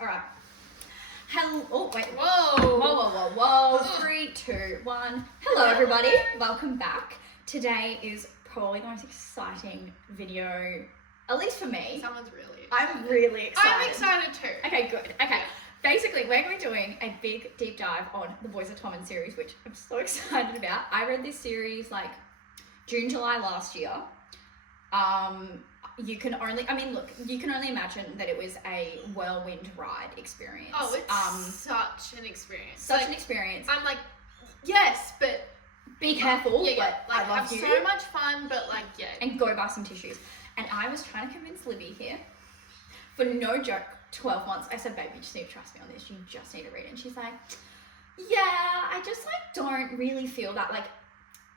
Alright. Hello. Oh, wait. Whoa. 3, 2, 1. Hello, everybody. Welcome back. Today is probably the most exciting video, at least for me. Someone's really excited. I'm really excited. I'm excited too. Okay, good. Okay. Basically, we're going to be doing a big deep dive on the Boys of Tommen series, which I'm so excited about. I read this series like June, July last year. You can only imagine that it was a whirlwind ride experience. Oh, it's such an experience. Such an experience. I'm like, yes, but be careful. Yeah. But like, I love have you. so much fun, but like, yeah. And go buy some tissues. And I was trying to convince Libby here, for no joke, 12 months. I said, baby, you just need to trust me on this. You just need to read it. And she's like, yeah, I just like don't really feel that like,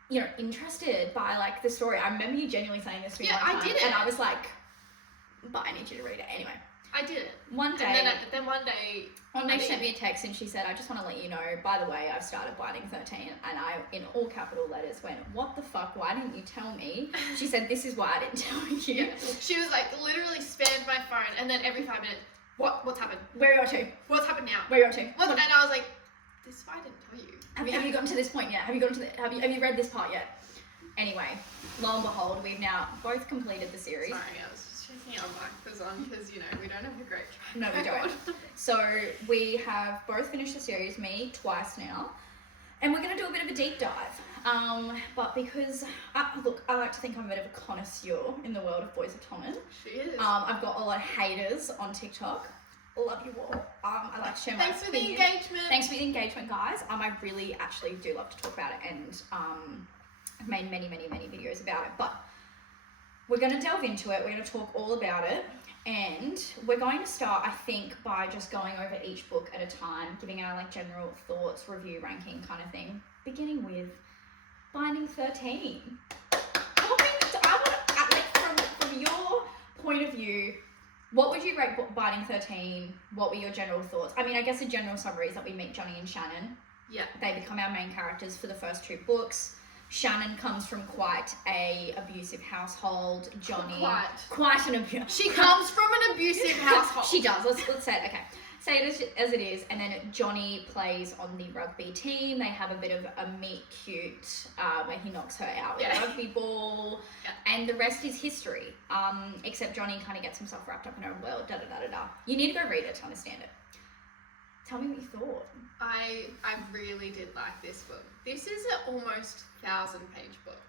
you know, interested by like the story. I remember you genuinely saying this to me one time. I did it. And I was like, but I need you to read it anyway. I did it. One day. And then one day she sent me a text and she said, I just want to let you know, by the way, I've started Binding 13. And I, in all capital letters, went, what the fuck? Why didn't you tell me? She said, this is why I didn't tell you. Yeah. She was like, literally spammed my phone, and then every 5 minutes, what's happened? Where are you to? What's happened now? Where are you to? And I was like, this is why I didn't tell you. Have you gotten to this point yet? Have you read this part yet? Anyway, lo and behold, we've now both completed the series. Sorry, I was just checking our mic was on because, you know, we don't have a great track No, we don't. So we have both finished the series, me twice now, and we're going to do a bit of a deep dive. But because, look, I like to think I'm a bit of a connoisseur in the world of Boys of Tommen. She is. I've got a lot of haters on TikTok. Love you all. I like to share my Thanks for the opinion. engagement. Thanks for the engagement, guys. I really actually do love to talk about it, and I've made many videos about it, but we're going to delve into it. We're going to talk all about it, and we're going to start, I think, by just going over each book at a time, giving our like general thoughts, review, ranking kind of thing, beginning with Binding 13. From your point of view, what would you rate Binding 13? What were your general thoughts? I mean, I guess the general summary is that we meet Johnny and Shannon. Yeah. They become our main characters for the first 2 books. Shannon comes from quite a abusive household. Johnny, quite an abusive. She comes from an abusive household. She does. Let's say it. Okay, say it as it is. And then Johnny plays on the rugby team. They have a bit of a meet cute where he knocks her out with a rugby ball, and the rest is history. Except Johnny kind of gets himself wrapped up in her own world. You need to go read it to understand it. Tell me what you thought. I really did like this book. This is an almost 1,000-page book.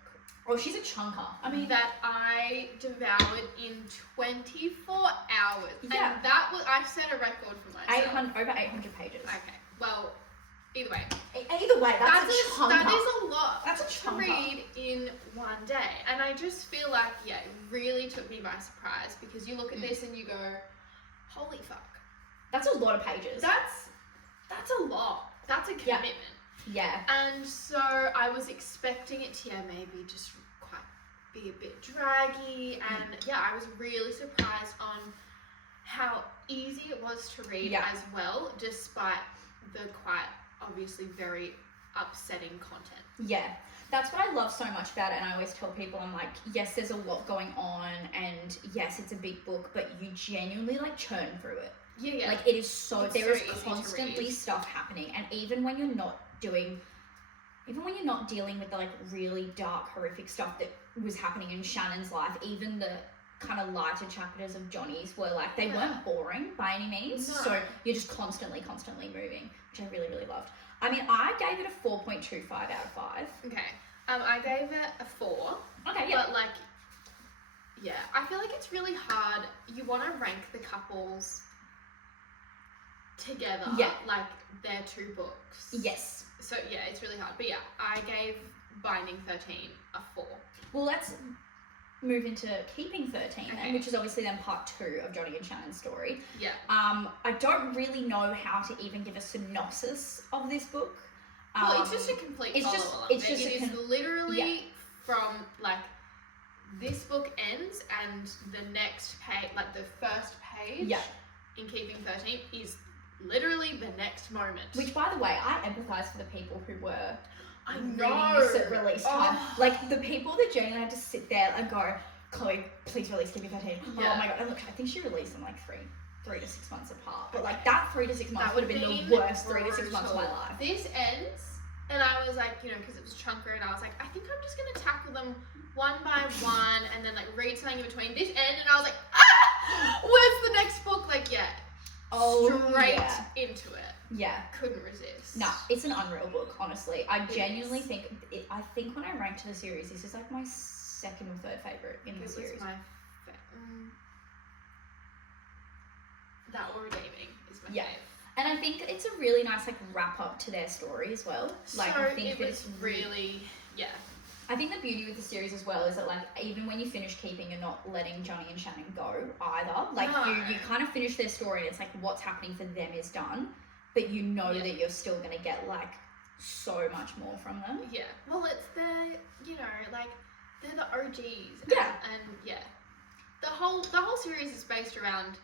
Oh, she's a chunker. I mean, that I devoured in 24 hours. Yeah. And that was, I've set a record for myself. Over 800 pages. Okay. Well, either way. That's a chunker. That is a lot. That's a chunker. To read in one day. And I just feel like, it really took me by surprise, because you look at this and you go, holy fuck. That's a lot of pages. That's a lot. That's a commitment. Yeah. And so I was expecting it to, maybe just be a bit draggy. And I was really surprised on how easy it was to read as well, despite the quite obviously very upsetting content. Yeah. That's what I love so much about it, and I always tell people, I'm like, yes, there's a lot going on, and yes, it's a big book, but you genuinely like churn through it. Yeah. Like it is there is easy constantly stuff happening, and even when you're not dealing with the like really dark, horrific stuff that was happening in Shannon's life, even the kind of lighter chapters of Johnny's were like, they weren't boring by any means. No. So you're just constantly moving, which I really, really loved. I mean, I gave it a 4.25 out of 5. Okay. I gave it a 4. Okay, yeah. But I feel like it's really hard. You want to rank the couples together, like their 2 books. Yes. So it's really hard. But I gave Binding 13 a 4. Well, let's move into Keeping 13 then, which is obviously then part 2 of Johnny and Shannon's story. Yeah. I don't really know how to even give a synopsis of this book. Well, it's just a complete follow-along. It is literally from this book ends, and the next page, the first page in Keeping 13 is literally the next moment. Which, by the way, I empathise for the people who were I reading know. this at release time. Like, the people that genuinely had to sit there and go, Chloe, please release Keeping 13. Yeah. Oh my god. And look, I think she released in 3 3 to 6 months apart. But like that 3 to 6 months That would have been the worst 3 to 6 months of my brutal. life. This ends, and I was like, because it was chunker, and I was like, I think I'm just gonna tackle them one by one, and then like read something in between. This end, and I was like, where's the next book? Like, straight into it. Yeah. Couldn't resist. No, it's an unreal book, honestly. I genuinely think when I ranked the series, this is like my second or third favourite in the series. That or Redeeming is my fave. And I think it's a really nice like wrap up to their story as well. Like, so I think it was really. I think the beauty with the series as well is that like even when you finish keeping, you're not letting Johnny and Shannon go either. Like you kind of finish their story and it's like what's happening for them is done, but you know that you're still gonna get like so much more from them. Yeah. Well, it's the like they're the OGs. Yeah. And the whole series is based around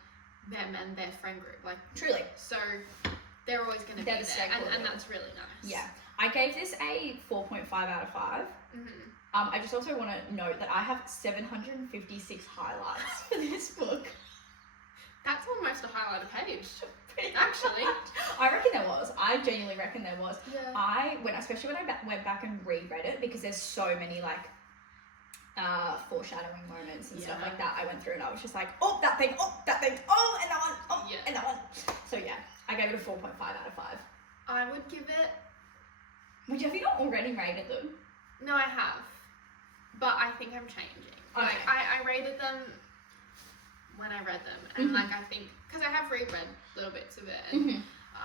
them and their friend group. Like truly. So they're always gonna be there, and that's really nice. Yeah. I gave this a 4.5 out of 5. Mm-hmm. I just also want to note that I have 756 highlights for this book. That's almost a highlighter page, actually. I reckon there was. I genuinely reckon there was. Yeah. Especially when I went back and reread it, because there's so many like foreshadowing moments and stuff like that. I went through and I was just like, oh, that thing, and that one, and that one. So I gave it a 4.5 out of 5. I would give it. Have you not already rated them? No, I have, but I think I'm changing. Okay. Like I rated them when I read them, and like I think because I have reread little bits of it, and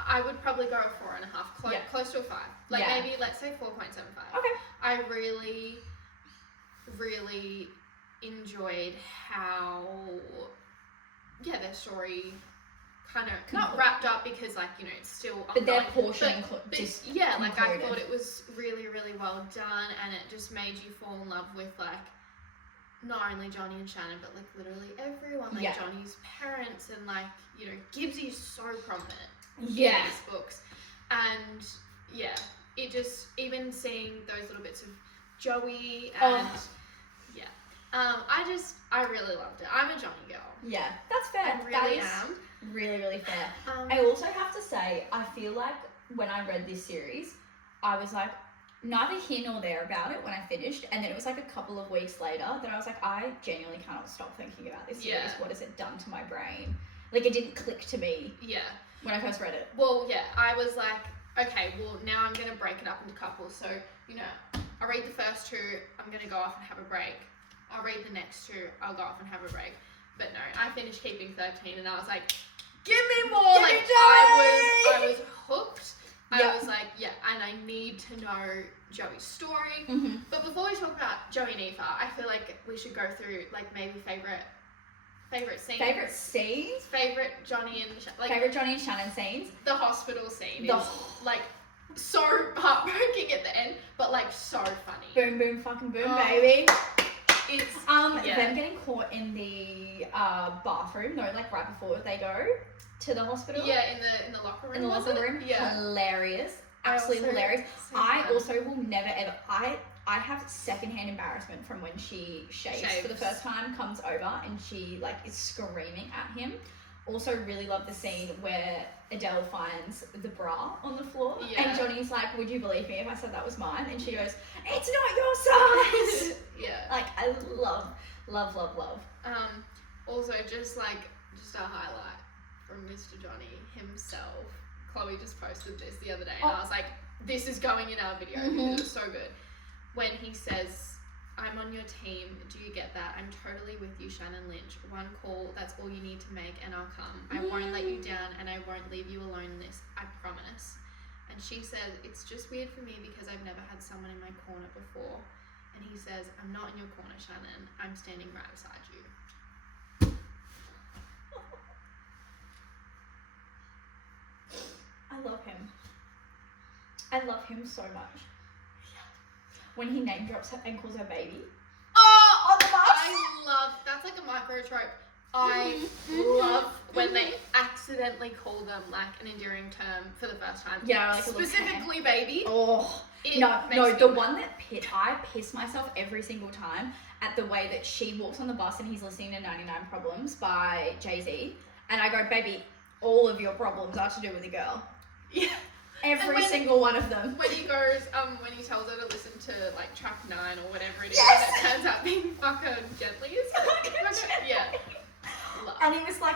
I would probably go a 4.5, close to a 5. Like maybe let's say 4.75. Okay. I really, really enjoyed how their story kind of not wrapped up because like it's still but their portion like I thought it was really, really well done, and it just made you fall in love with like not only Johnny and Shannon but like literally everyone, like Johnny's parents, and like Gibbsy's so prominent in these books, and it just even seeing those little bits of Joey and I really loved it. I'm a Johnny girl. Yeah, that's fair. I really am. Really, really fair. I also have to say, I feel like when I read this series, I was like neither here nor there about it when I finished, and then it was like a couple of weeks later that I was like, I genuinely cannot stop thinking about this series. What has it done to my brain? Like, it didn't click to me when I first read it. Well, I was like, okay, well, now I'm going to break it up into couples. So, I'll read the first 2, I'm going to go off and have a break. I'll read the next 2, I'll go off and have a break. But no, I finished keeping 13 and I was like, give me more! Give like, me Joey! I was hooked. I was like, and I need to know Joey's story. But before we talk about Joey and Eva, I feel like we should go through like maybe favorite scenes. Favorite scenes? Favorite Johnny and favorite Johnny and Shannon scenes? The hospital scene is like so heartbreaking at the end, but like so funny. Boom, boom, fucking boom, baby. It's them getting caught in the bathroom, like right before they go to the hospital. Yeah, in the locker room. In the locker room. Yeah. Hilarious. Absolutely hilarious. I also will never ever I have secondhand embarrassment from when she shaves for the first time, comes over and she like is screaming at him. Also really love the scene where Adele finds the bra on the floor and Johnny's like, would you believe me if I said that was mine? And she goes, it's not your size. Like I love. Also just a highlight from Mr. Johnny himself. Chloe just posted this the other day and I was like, this is going in our video because it was so good. When he says, I'm on your team, do you get that? I'm totally with you, Shannon Lynch. One call, that's all you need to make and I'll come. I won't let you down and I won't leave you alone in this, I promise. And she says, it's just weird for me because I've never had someone in my corner before. And he says, I'm not in your corner, Shannon. I'm standing right beside you. I love him. I love him so much. When he name drops her and calls her baby. Oh, on the bus. That's like a micro trope. I love when they accidentally call them like an endearing term for the first time. Yeah, like specifically baby. Oh, no, the one that I piss myself every single time at the way that she walks on the bus and he's listening to 99 Problems by Jay-Z. And I go, baby, all of your problems are to do with a girl. Yeah. Every single one of them. When he goes, when he tells her to listen to like track 9 or whatever it is, Yes! and it turns out being fucker gently is yeah. Love. And he was like,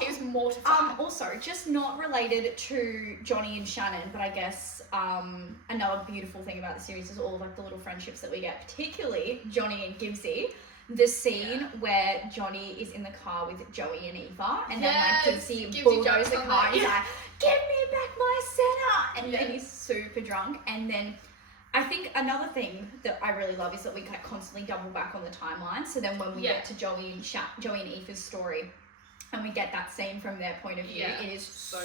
he was mortified. Also, just not related to Johnny and Shannon, but I guess another beautiful thing about the series is all like the little friendships that we get, particularly Johnny and Gibbsy. The scene where Johnny is in the car with Joey and Eva, and then like Gibbsy bulldozes the car, and he's like, "Give me back my Senna!" And then he's super drunk. And then I think another thing that I really love is that we kind of constantly double back on the timeline. So then when we get to Joey and Eva's story, and we get that scene from their point of view, it is so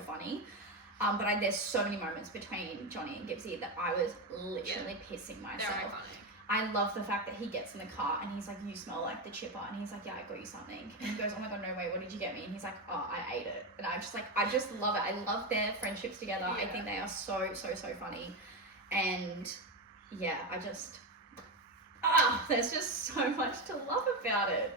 funny. But there's so many moments between Johnny and Gibbsy that I was literally pissing myself. They're iconic. I love the fact that he gets in the car and he's like, "You smell like the chipper," and he's like, "Yeah, I got you something." And he goes, "Oh my god, no way, what did you get me?" And he's like, "Oh, I ate it." And I just love it. I love their friendships together. I think they are so funny. And yeah, there's just so much to love about it.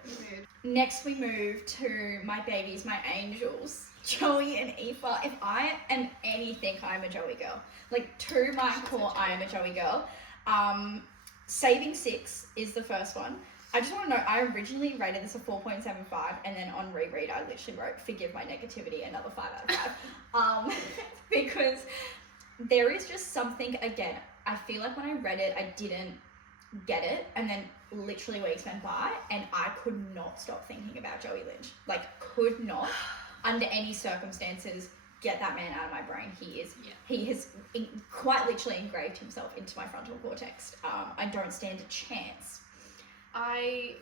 Next we move to my babies, my angels, Joey and Eva. If I am anything, I'm a Joey girl. Like, to my core, I am a Joey girl. Saving 6 is the first one. I just want to know, I originally rated this a 4.75, and then on reread I literally wrote, "Forgive my negativity," another 5 out of 5. Because there is just something, again, I feel like when I read it, I didn't get it, and then literally weeks went by, and I could not stop thinking about Joey Lynch. Like, could not, under any circumstances, get that man out of my brain. He has quite literally engraved himself into my frontal cortex. I don't stand a chance. I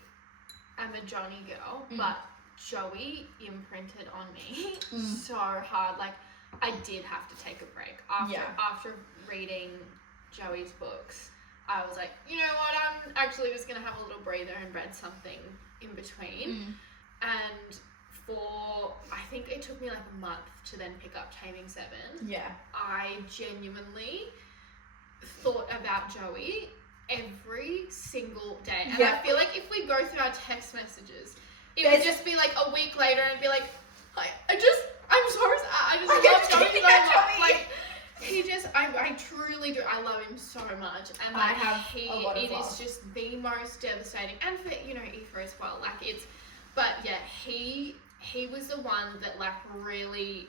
am a Johnny girl, but Joey imprinted on me so hard. Like, I did have to take a break after reading Joey's books. I was like, you know what, I'm actually just gonna have a little breather and read something in between. And I think it took me like a month to then pick up Taming 7. Yeah. I genuinely thought about Joey every single day. And I feel like if we go through our text messages, it would just be like a week later and be like, I'm so sad. I just love Joey so much. Like, I truly do. I love him so much. And like, it is just the most devastating. And for, Aoife as well. Like, he was the one that like really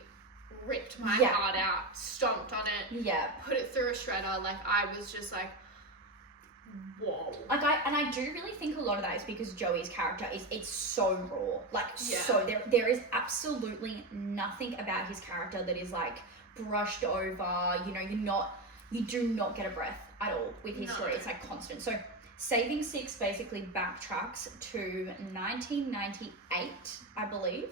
ripped my heart out, stomped on it, put it through a shredder. Like, I was just like, whoa. Like, I do really think a lot of that is because Joey's character it's so raw. Like, so there is absolutely nothing about his character that is like brushed over. You do not get a breath at all with his story. It's like constant. So Saving 6 basically backtracks to 1998, I believe.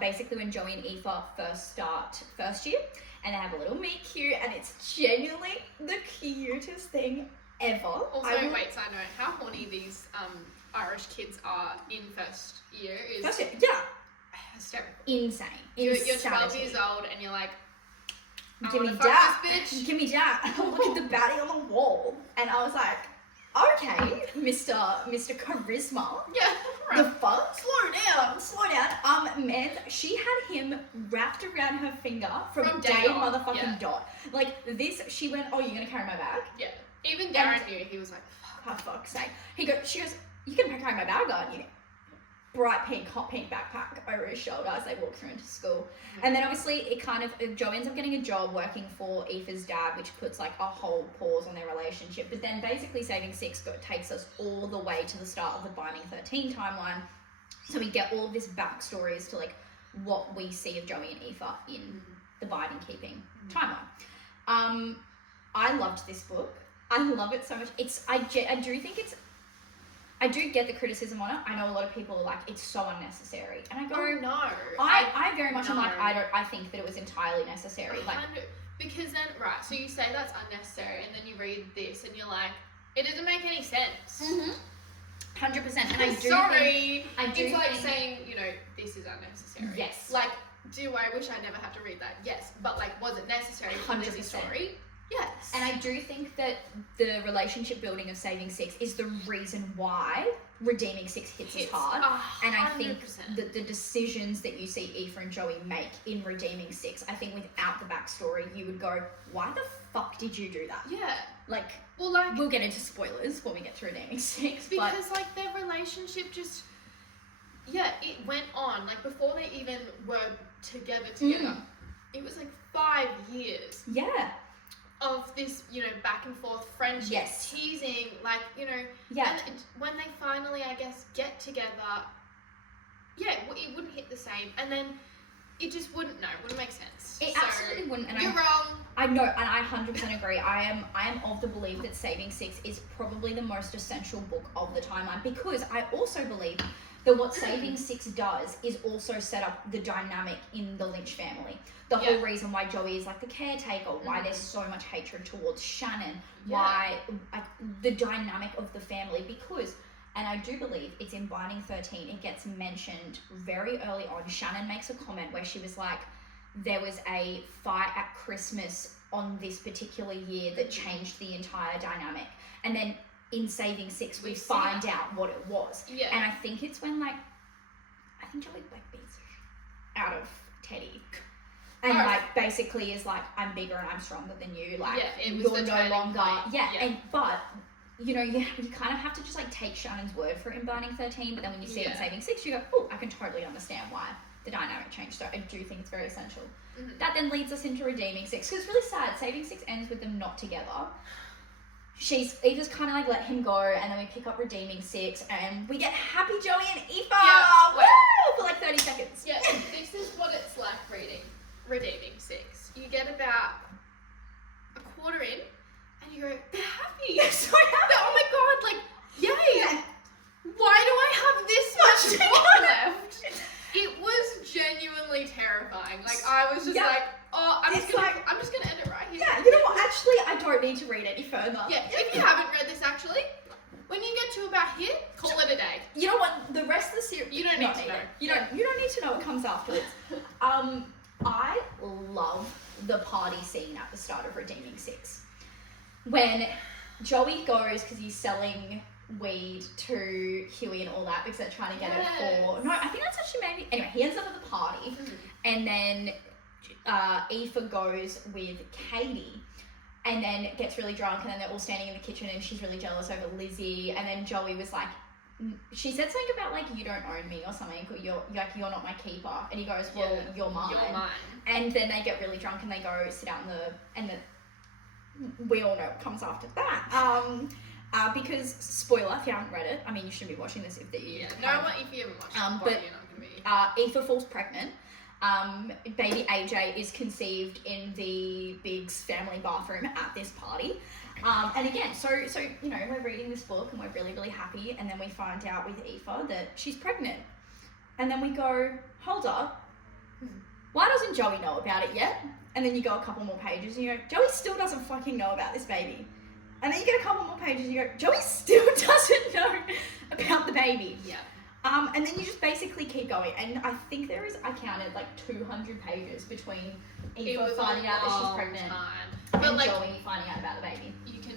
Basically when Joey and Eva first start first year, and they have a little meet cute, and it's genuinely the cutest thing ever. Also, side note, how horny these Irish kids are in first year is hysterical. Insane. You're 12 years old and you're like, give me that, give me that. Look at the baddie on the wall, and I was like, okay, Mr. Charisma. Yeah, right. The fuck? Slow down. Man, she had him wrapped around her finger from day motherfucking dot. Like, this, she went, "Oh, you're gonna carry my bag?" Yeah. Even Darren knew. He was like, "For fuck's sake." She goes, "You can carry my bag, aren't you?" Bright pink, hot pink backpack over his shoulder as they walk through into school. And then obviously Joe ends up getting a job working for Aoife's dad, which puts like a whole pause on their relationship. But then basically Saving 6 takes us all the way to the start of the Binding 13 timeline. So we get all of this backstory as to like what we see of Joey and Aoife in the Binding Keeping timeline. I loved this book. I love it so much. I do get the criticism on it. I know a lot of people are like, it's so unnecessary. And I go, no. I very much am like, I think that it was entirely necessary. Like, because then, right, so you say that's unnecessary, and then you read this, and you're like, it doesn't make any sense. 100%. And I do it's like saying, this is unnecessary. Yes. Like, do I wish I never had to read that? Yes. But like, was it necessary for this story? Yes. And I do think that the relationship building of Saving 6 is the reason why Redeeming Six hits as hard. 100%. And I think that the decisions that you see Aoife and Joey make in Redeeming Six, I think without the backstory, you would go, why the fuck did you do that? Yeah. Like, well, like, we'll get into spoilers when we get to Redeeming Six. Because, like, their relationship just, it went on. Like, before they even were together, it was, like, 5 years. Yeah. Of this, back and forth friendship, teasing, like, and when they finally, I guess, get together, it wouldn't hit the same, and then it just wouldn't make sense. It absolutely wouldn't, and you're wrong. I know, and I 100% agree. I am of the belief that Saving Six is probably the most essential book of the timeline, because I also believe that what Saving Six does is also set up the dynamic in the Lynch family. The whole reason why Joey is like the caretaker, why there's so much hatred towards Shannon, why the dynamic of the family, because, and I do believe it's in Binding 13, it gets mentioned very early on. Shannon makes a comment where she was like, there was a fight at Christmas on this particular year that changed the entire dynamic. And then in Saving Six, we find out what it was. Yeah. And I think it's when, like, I think Joey like beats out of Teddy. And basically is like, I'm bigger and I'm stronger than you. Like, you're no longer. And but you kind of have to just like take Shannon's word for it in Binding 13. But then when you see it in Saving Six, you go, oh, I can totally understand why the dynamic changed. So I do think it's very essential. That then leads us into Redeeming Six, because it's really sad. Saving Six ends with them not together. Eva's kind of like let him go, and then we pick up Redeeming Six, and we get happy Joey and Aoife for like 30 seconds. Yeah, this is what it's like reading Redeeming Six. You get about a quarter in, and you go, they're happy. They're so happy. Oh my god, like, yay! Yeah. Why do I have this much book left? It was genuinely terrifying. Like, I was just like, oh, I'm just gonna end it right here. Yeah, you know what? Actually, I don't need to read any further. Yeah, if you haven't read this, actually, when you get to about here, call it a day. You know what? The rest of the series, you don't need to know. You don't need to know what comes afterwards. I love the party scene at the start of Redeeming Six, when Joey goes because he's selling weed to Huey and all that because they're trying to get it for. No, I think that's actually maybe. Anyway, he ends up at the party, and then Aoife goes with Katie, and then gets really drunk, and then they're all standing in the kitchen, and she's really jealous over Lizzie, and then Joey was like, she said something about like, you don't own me or something, you're not my keeper, and he goes, well, you're mine. And then they get really drunk and they go sit out in the we all know what comes after that. Because spoiler, if you haven't read it, I mean, you shouldn't be watching this if you no, if you haven't watched it, but you're not gonna be. Aoife falls pregnant. Baby AJ is conceived in the Biggs family bathroom at this party. And again, so we're reading this book and we're really, really happy, and then we find out with Aoife that she's pregnant. And then we go, hold up, why doesn't Joey know about it yet? And then you go a couple more pages and you go, Joey still doesn't fucking know about this baby. And then you get a couple more pages and you go, Joey still doesn't know about the baby. Yeah. And then you just basically keep going. And I think I counted like 200 pages between Aoife finding out that she's pregnant and like, Joey finding out about the baby. You can.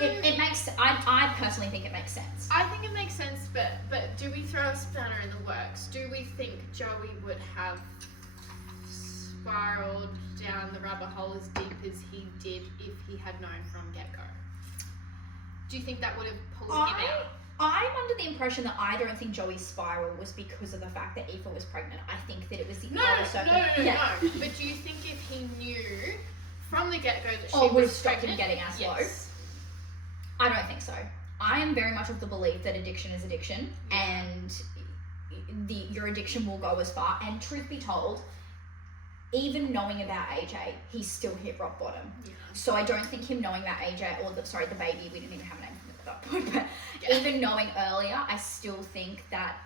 It makes. I personally think it makes sense. I think it makes sense, but do we throw a spanner in the works? Do we think Joey would have spiraled down the rabbit hole as deep as he did if he had known from get-go? Do you think that would have pulled him out? I'm under the impression that I don't think Joey's spiral was because of the fact that Aoife was pregnant. I think that it was the other circumstance. No. But do you think if he knew from the get-go that she would was have stopped him getting as low? I don't think so. I am very much of the belief that addiction is addiction, and your addiction will go as far. And truth be told, even knowing about AJ, he still hit rock bottom. Yeah. So I don't think him knowing about AJ, or the baby, we didn't even have a name for that point, but even knowing earlier, I still think that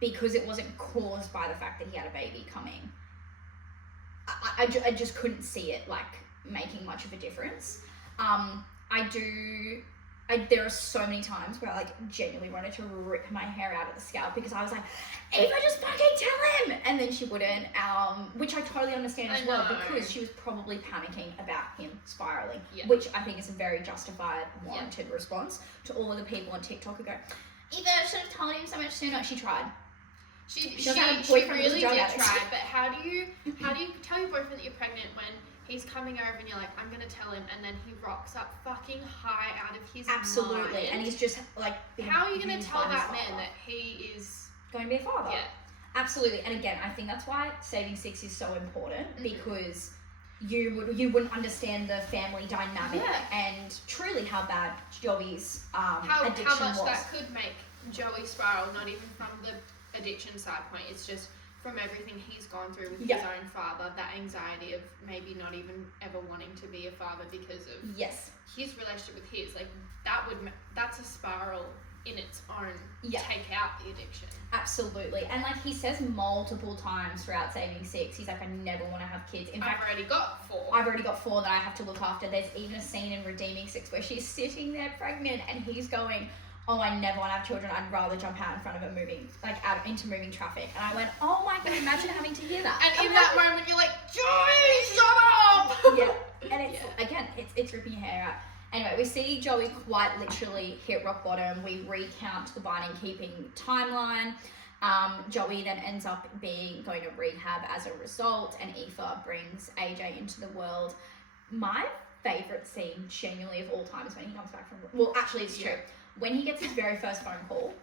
because it wasn't caused by the fact that he had a baby coming, I just couldn't see it like making much of a difference. I there are so many times where I like genuinely wanted to rip my hair out of the scalp because I was like, Eva, just fucking tell him, and then she wouldn't, which I totally understand as well, because she was probably panicking about him spiraling, which I think is a very justified, warranted response to all of the people on TikTok who go, Eva, I should have told him so much sooner. She tried. She really did try, but how do you tell your boyfriend that you're pregnant when he's coming over and you're like, I'm gonna tell him, and then he rocks up fucking high out of his mind. And he's just like, how are you gonna tell that man that he is going to be a father? Yeah, absolutely. And again, I think that's why saving six is so important, because you wouldn't understand the family dynamic and truly how bad Joey's addiction how much was. that could make Joey spiral, not even from the addiction side point, it's just from everything he's gone through with his own father, that anxiety of maybe not even ever wanting to be a father because of his relationship with his, like that's a spiral in its own. Take out the addiction. Absolutely. And like he says multiple times throughout Saving Six, he's like, I never want to have kids. In fact, I've already got four that I have to look after. There's even a scene in Redeeming Six where she's sitting there pregnant and he's going, oh, I never want to have children. I'd rather jump out in front of out into moving traffic. And I went, oh my God, imagine having to hear that. And in that moment, you're like, Joey, shut up! Yeah. And it's, again, it's ripping your hair out. Anyway, we see Joey quite literally hit rock bottom. We recount the binding keeping timeline. Joey then ends up going to rehab as a result, and Aoife brings AJ into the world. My favourite scene, genuinely of all time, is when he comes back from... Well, actually, it's true. When he gets his very first phone call,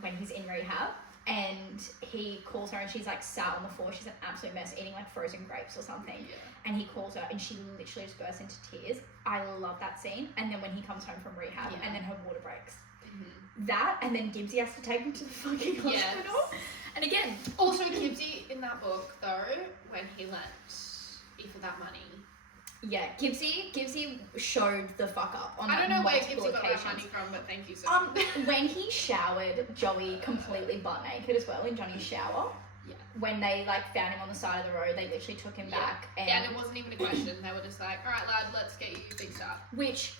when he's in rehab, and he calls her and she's like sat on the floor, she's an absolute mess, eating like frozen grapes or something, and he calls her and she literally just bursts into tears. I love that scene. And then when he comes home from rehab and then her water breaks, that, and then Gibbsy has to take him to the fucking hospital. And again, also Gibbsy in that book though, when he lent Aoife that money, Gibbsy showed the fuck up on I don't know where Gibbsy got that money from, but thank you so much. When he showered Joey completely butt naked as well in Johnny's shower. When they like found him on the side of the road, they literally took him back. And it wasn't even a question. They were just like, alright lad, let's get you fixed up. Which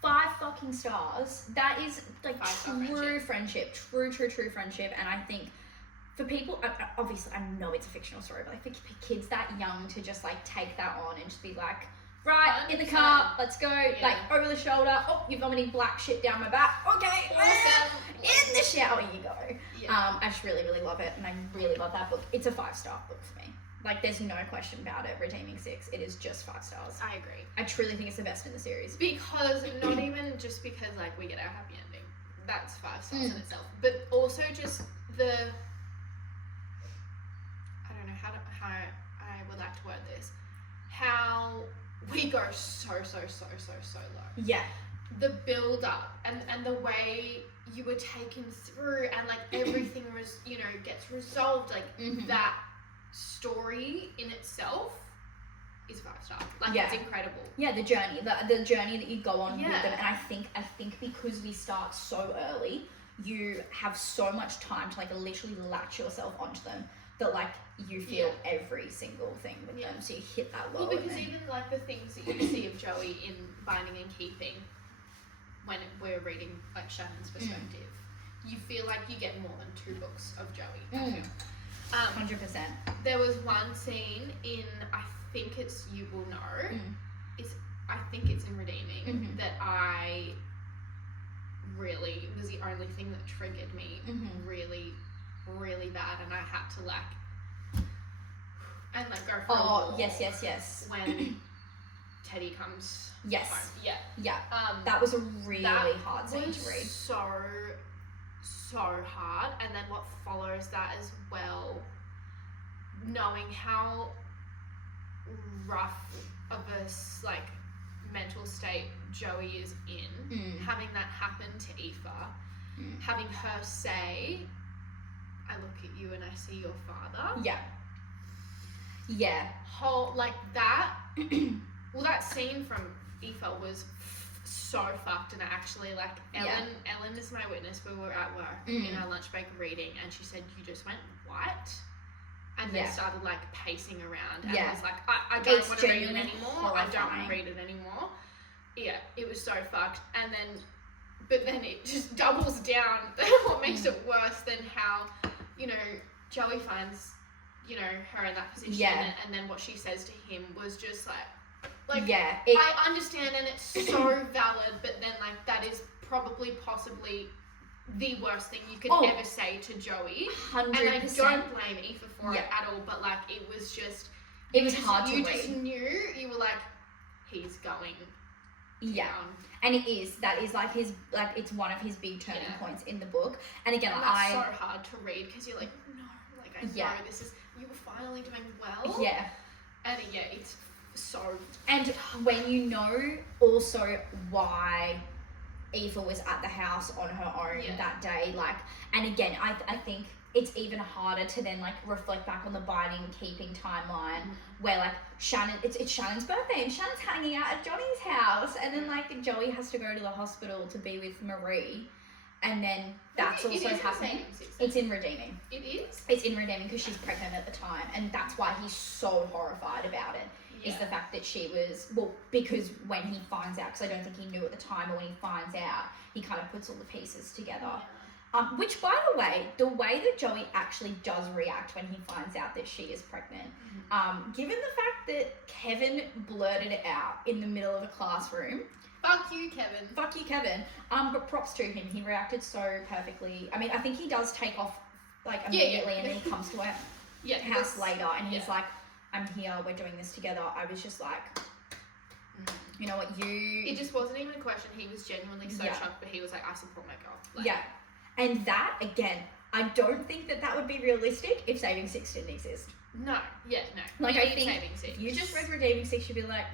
5 fucking stars. That is like true friendship. True friendship. And I think for people, obviously, I know it's a fictional story, but like for kids that young to just like take that on and just be like, right, in the car, let's go, like over the shoulder, oh, you're vomiting black shit down my back, okay, in the shower you go. I just really love it, and I really love that book. It's a 5-star book for me. Like, there's no question about it. Redeeming Six, it is just 5 stars. I agree. I truly think it's the best in the series. Because, not even just because like we get our happy ending, that's 5 stars in itself, but also just the... I would like to word this. How we go so low. Yeah. The build up and the way you were taken through and like everything was, gets resolved. Like that story in itself is 5-star. Like it's incredible. Yeah, the journey that you go on with them. And I think because we start so early, you have so much time to like literally latch yourself onto them. That like you feel every single thing with them, so you hit that low. Well, because even like the things that you see of Joey in Binding and Keeping, when we're reading like Shannon's perspective, you feel like you get more than 2 books of Joey. 100%. There was one scene in, I think it's You Will Know. I think it's in Redeeming that I really was the only thing that triggered me really bad, and I had to like go for a walk. Yes. When Teddy comes home. Yeah. That was a really hard scene to read. So hard, and then what follows that as well, knowing how rough of a like mental state Joey is in, having that happen to Aoife, having her say, I look at you and I see your father. Whole like that. Well, that scene from Aoife was so fucked, and actually like Ellen is my witness. We were at work in our lunch break reading, and she said you just went white, and then started like pacing around, and I was like, I don't want to read it anymore. I don't want to read it anymore. Yeah, it was so fucked. And then but then it just doubles down what makes it worse than how, you know, Joey finds, you know, her in that position, and then what she says to him was just like I understand, and it's so valid, but then like that is probably possibly the worst thing you could ever say to Joey. 100%. And I don't blame Aoife for it at all, but like it was hard to read. You just knew, you were like, he's going down. And that is like his, like, it's one of his big turning points in the book. And again, and that's so hard to read because you're like, no, like I know this is, you were finally doing well. Yeah. And it's so. And when you know also why Eva was at the house on her own that day, like, and again, I think it's even harder to then like reflect back on the binding and keeping timeline where like Shannon, it's Shannon's birthday and Shannon's hanging out at Johnny's house, and then like Joey has to go to the hospital to be with Marie, and then that's also happening. It's in Redeeming. It is? It's in Redeeming because she's pregnant at the time, and that's why he's so horrified about it. Is the fact that she was, because when he finds out, because I don't think he knew at the time, but when he finds out, he kind of puts all the pieces together. Which, by the way that Joey actually does react when he finds out that she is pregnant, given the fact that Kevin blurted it out in the middle of a classroom. Fuck you, Kevin. Fuck you, Kevin. But props to him. He reacted so perfectly. I mean, I think he does take off, like, immediately, and then he comes to our house later, and he's like, I'm here, we're doing this together. I was just like, you know what, It just wasn't even a question. He was genuinely so shocked, but he was like, I support my girl. Like, and that, again, I don't think that would be realistic if Saving Six didn't exist. No. Like, I think if you just read Redeeming Six, you'd be like,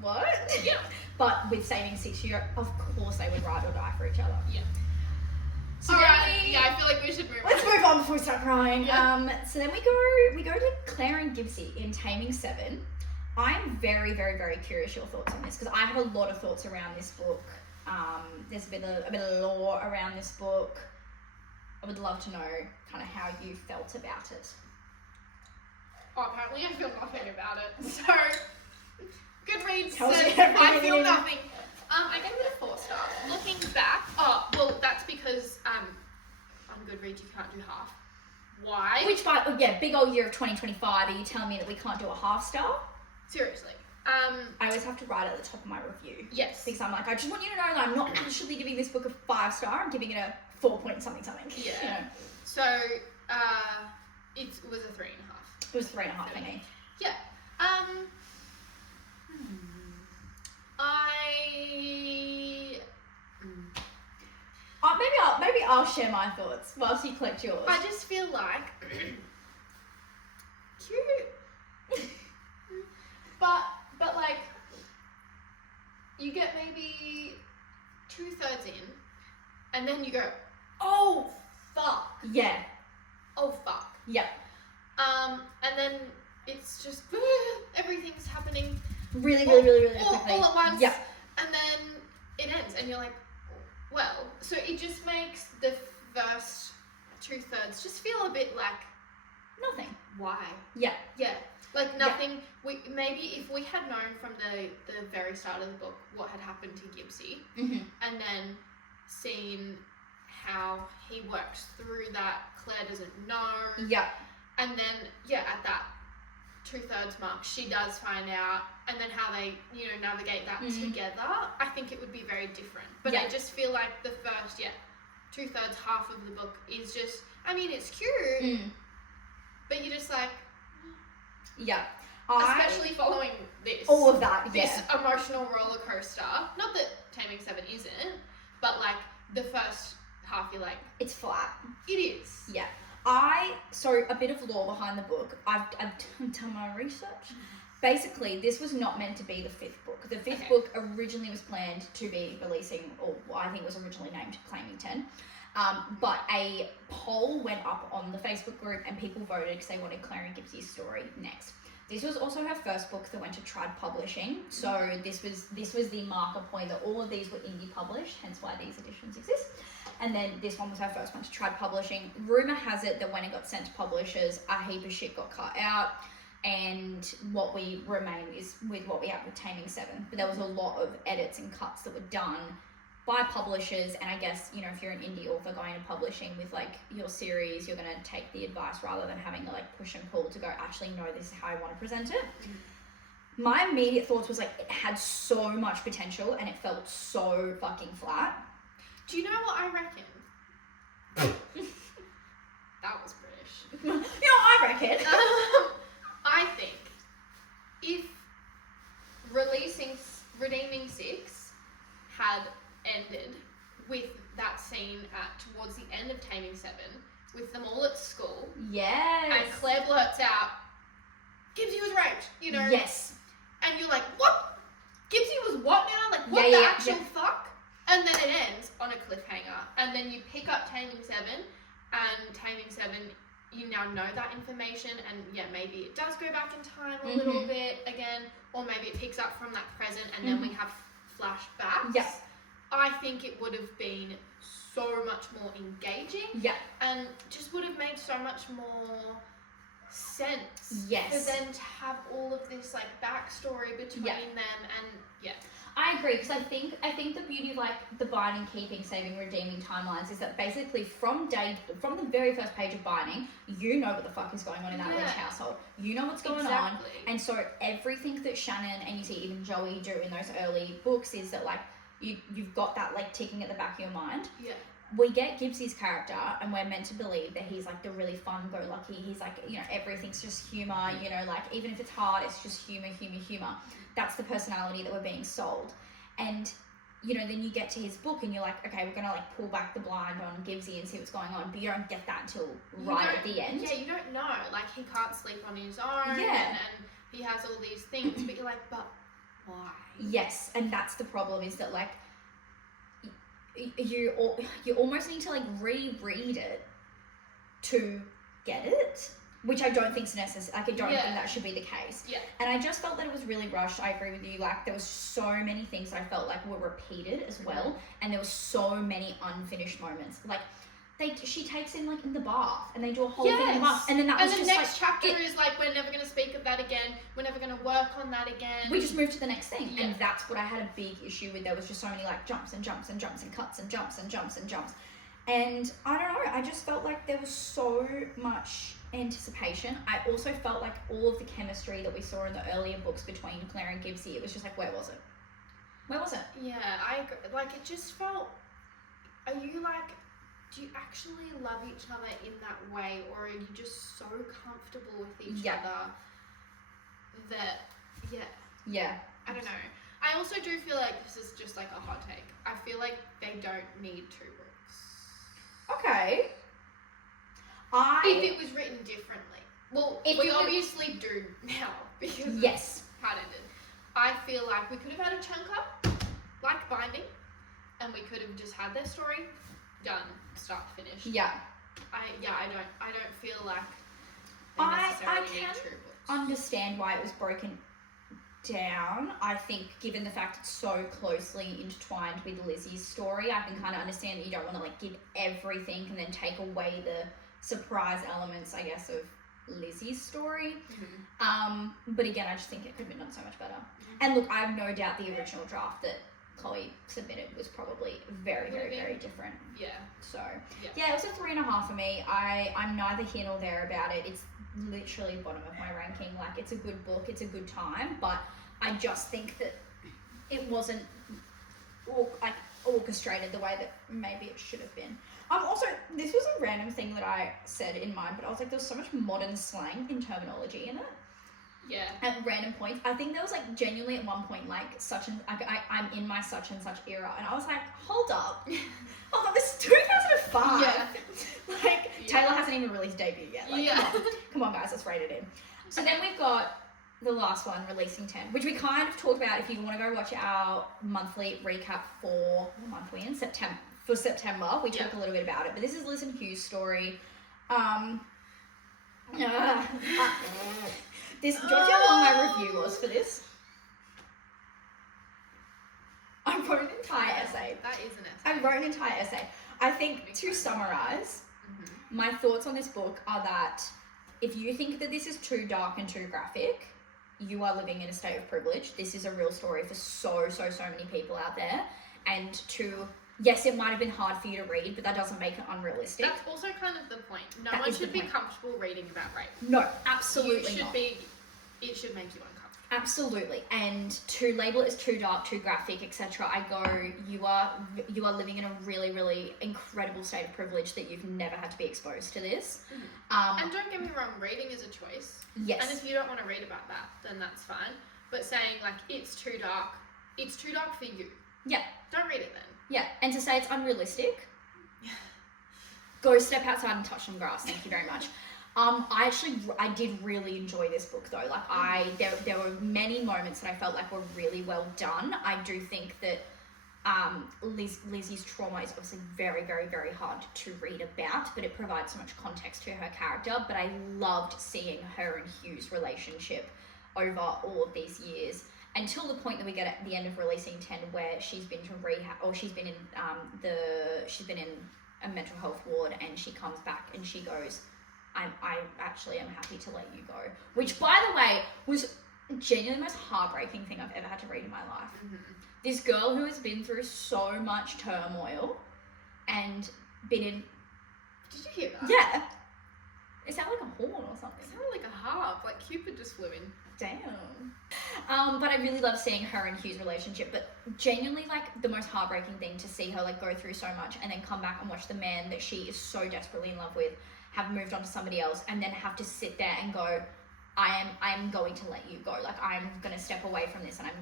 what? Yeah. But with Saving Six, of course they would ride or die for each other. Yeah. So Alright, I feel like we should move on. Let's move on before we start crying. Yeah. So then we go to Claire and Gibbsy in Taming Seven. I'm very, very, very curious your thoughts on this, because I have a lot of thoughts around this book. There's a bit of lore around this book. I would love to know kind of how you felt about it. Apparently I feel nothing about it. So, Goodreads Tells says you everything. I feel nothing. I gave it a 4 stars. Looking back, that's because on Goodreads you can't do half. Why? Which part? Big old year of 2025. Are you telling me that we can't do a half star? Seriously. I always have to write at the top of my review. Yes. Because I'm like, I just want you to know that I'm not actually giving this book a 5 star. I'm giving it a 4 point something. Yeah. You know? So, it was a 3.5. It was 3.5 for me. Yeah. Maybe I'll share my thoughts whilst you collect yours. I just feel like cute, but like you get maybe 2/3 in, and then you go, oh fuck. Yeah. Oh fuck. Yep. And then it's just everything's happening really quickly. All at once. Yep. And then it ends, and you're like, well, so it just makes the first 2/3 just feel a bit like nothing. Why? Yeah. Yeah. Like nothing. We maybe if we had known from the very start of the book what had happened to Gibbsy, and then seen how he works through that, Claire doesn't know. Yeah. And then at that 2/3 mark, she does find out, and then how they, navigate that together, I think it would be very different. But I just feel like the first, 2/3, half of the book is just, I mean, it's cute, but you're just like, especially following this. All of that, This emotional roller coaster. Not that Taming 7 isn't, but like the first half, you're like, it's flat. It is. Yeah. So a bit of lore behind the book. I've done my research. Basically, this was not meant to be the 5th book. The 5th book originally was planned to be releasing, or I think it was originally named Claiming 10. But a poll went up on the Facebook group and people voted because they wanted Claire and Gibbsy's story next. This was also her first book that went to Trad Publishing. So this was the marker point that all of these were indie published, hence why these editions exist. And then this one was her first one to Trad Publishing. Rumour has it that when it got sent to publishers, a heap of shit got cut out. And what we remain is with what we have with Taming 7. But there was a lot of edits and cuts that were done by publishers, and I guess, you know, if you're an indie author going to publishing with like your series, you're going to take the advice rather than having to like push and pull to go, actually, no, this is how I want to present it. My immediate thoughts was like, it had so much potential and it felt so fucking flat. Do you know what I reckon? That was British. You know what I reckon? I think if Redeeming 6 had ended with that scene towards the end of Taming 7, with them all at school. Yes. And Claire blurts out, Gibbsy was raped, you know? Yes. And you're like, what? Gibbsy was what now? Like, what the actual fuck? And then it ends on a cliffhanger. And then you pick up Taming 7, and Taming 7, you now know that information, and yeah, maybe it does go back in time a little bit again, or maybe it picks up from that present, and then we have flashbacks. Yeah. I think it would have been so much more engaging. Yeah. And just would have made so much more sense. Yes. For them to have all of this like backstory between them, and I agree, because I think the beauty of like the binding, keeping, saving, redeeming timelines is that basically from the very first page of binding, you know what the fuck is going on in that Lynch household. You know what's going on, and so everything that Shannon and you see even Joey do in those early books is that like you've got that like ticking at the back of your mind. Yeah. We get Gibbsy's character, and we're meant to believe that he's like the really fun-go-lucky. He's like, you know, everything's just humor. You know, like even if it's hard, it's just humor. That's the personality that we're being sold. And, you know, then you get to his book and you're like, okay, we're going to like pull back the blind on Gibbsy and see what's going on. But you don't get that until right at the end. Yeah, you don't know. Like, he can't sleep on his own. Yeah. And he has all these things. But you're like, but why? Yes. And that's the problem, is that like you almost need to like reread it to get it. Which I don't think is necessary. Like, I don't think that should be the case. Yeah. And I just felt that it was really rushed. I agree with you. Like, there was so many things I felt like were repeated as well. And there was so many unfinished moments. Like, she takes in, like, in the bath. And they do a whole thing in the bath. And then that was just, like... And the next chapter is, like, we're never going to speak of that again. We're never going to work on that again. We just moved to the next thing. Yeah. And that's what I had a big issue with. There was just so many, like, jumps and jumps and jumps and cuts and jumps and jumps and jumps. And I don't know. I just felt like there was so much anticipation. I also felt like all of the chemistry that we saw in the earlier books between Claire and Gibbsy, it was just like, where was it? Yeah, I agree. Like, it just felt, do you actually love each other in that way, or are you just so comfortable with each other that, I don't know. I also do feel like, this is just like a hot take, I feel like they don't need 2 books. Okay. If it was written differently. Well, we obviously do now, because how it ended. I feel like we could have had a chunk up, like binding, and we could have just had their story done, start to finish. Yeah. I don't feel like they necessarily need 2 books. Understand why it was broken down. I think given the fact it's so closely intertwined with Lizzie's story, I can kind of understand that you don't want to like give everything and then take away the surprise elements, I guess, of Lizzie's story. But again, I just think it could have been done so much better. And look, I have no doubt the original draft that Chloe submitted was probably very, very, very different. Yeah. So, yeah, it was a 3.5 for me. I'm neither here nor there about it. It's literally bottom of my ranking. Like, it's a good book, it's a good time, but I just think that it wasn't orchestrated the way that maybe it should have been. Also, this was a random thing that I said in mine, but I was like, there was so much modern slang in terminology in it. Yeah. At random points. I think there was like genuinely at one point like I'm in my such and such era, and I was like, hold up, this is 2005. Yeah. Like Taylor hasn't even released debut yet. Like, come on guys, let's rate it in. So then we've got the last one, Releasing 10, which we kind of talked about. If you want to go watch our monthly recap for September. We talk a little bit about it, but this is Liz and Hugh's story. This, do you know how long my review was for this? I wrote an entire essay. That is an essay. I wrote an entire essay. I think, to summarize, my thoughts on this book are that if you think that this is too dark and too graphic, you are living in a state of privilege. This is a real story for so many people out there. and to, yes, it might have been hard for you to read, but that doesn't make it unrealistic. That's also kind of the point. No That one is the should be point. comfortable reading about rape. No, absolutely It should not. it should make you uncomfortable. Absolutely. And to label it as too dark, too graphic, etc., I go, you are living in a really, really incredible state of privilege that you've never had to be exposed to this. And don't get me wrong, reading is a choice. Yes. And if you don't want to read about that, then that's fine. But saying, like, it's too dark for you. Yeah. Don't read it then. Yeah. And to say it's unrealistic, go step outside and touch some grass. Thank you very much. I did really enjoy this book though. Like there were many moments that I felt like were really well done. I do think that Lizzie's trauma is obviously very, very, very hard to read about, but it provides so much context to her character. But I loved seeing her and Hugh's relationship over all of these years until the point that we get at the end of Releasing 10, where she's been to rehab, or she's been in a mental health ward, and she comes back and she goes, I actually am happy to let you go. Which, by the way, was genuinely the most heartbreaking thing I've ever had to read in my life. Mm-hmm. This girl who has been through so much turmoil and been in... Did you hear that? Yeah. It sounded like a horn or something. It sounded like a harp, like Cupid just flew in. Damn. But I really love seeing her and Hugh's relationship, but genuinely, like, the most heartbreaking thing to see her, like, go through so much and then come back and watch the man that she is so desperately in love with have moved on to somebody else, and then have to sit there and go, I am going to let you go. Like, I'm gonna step away from this, and I'm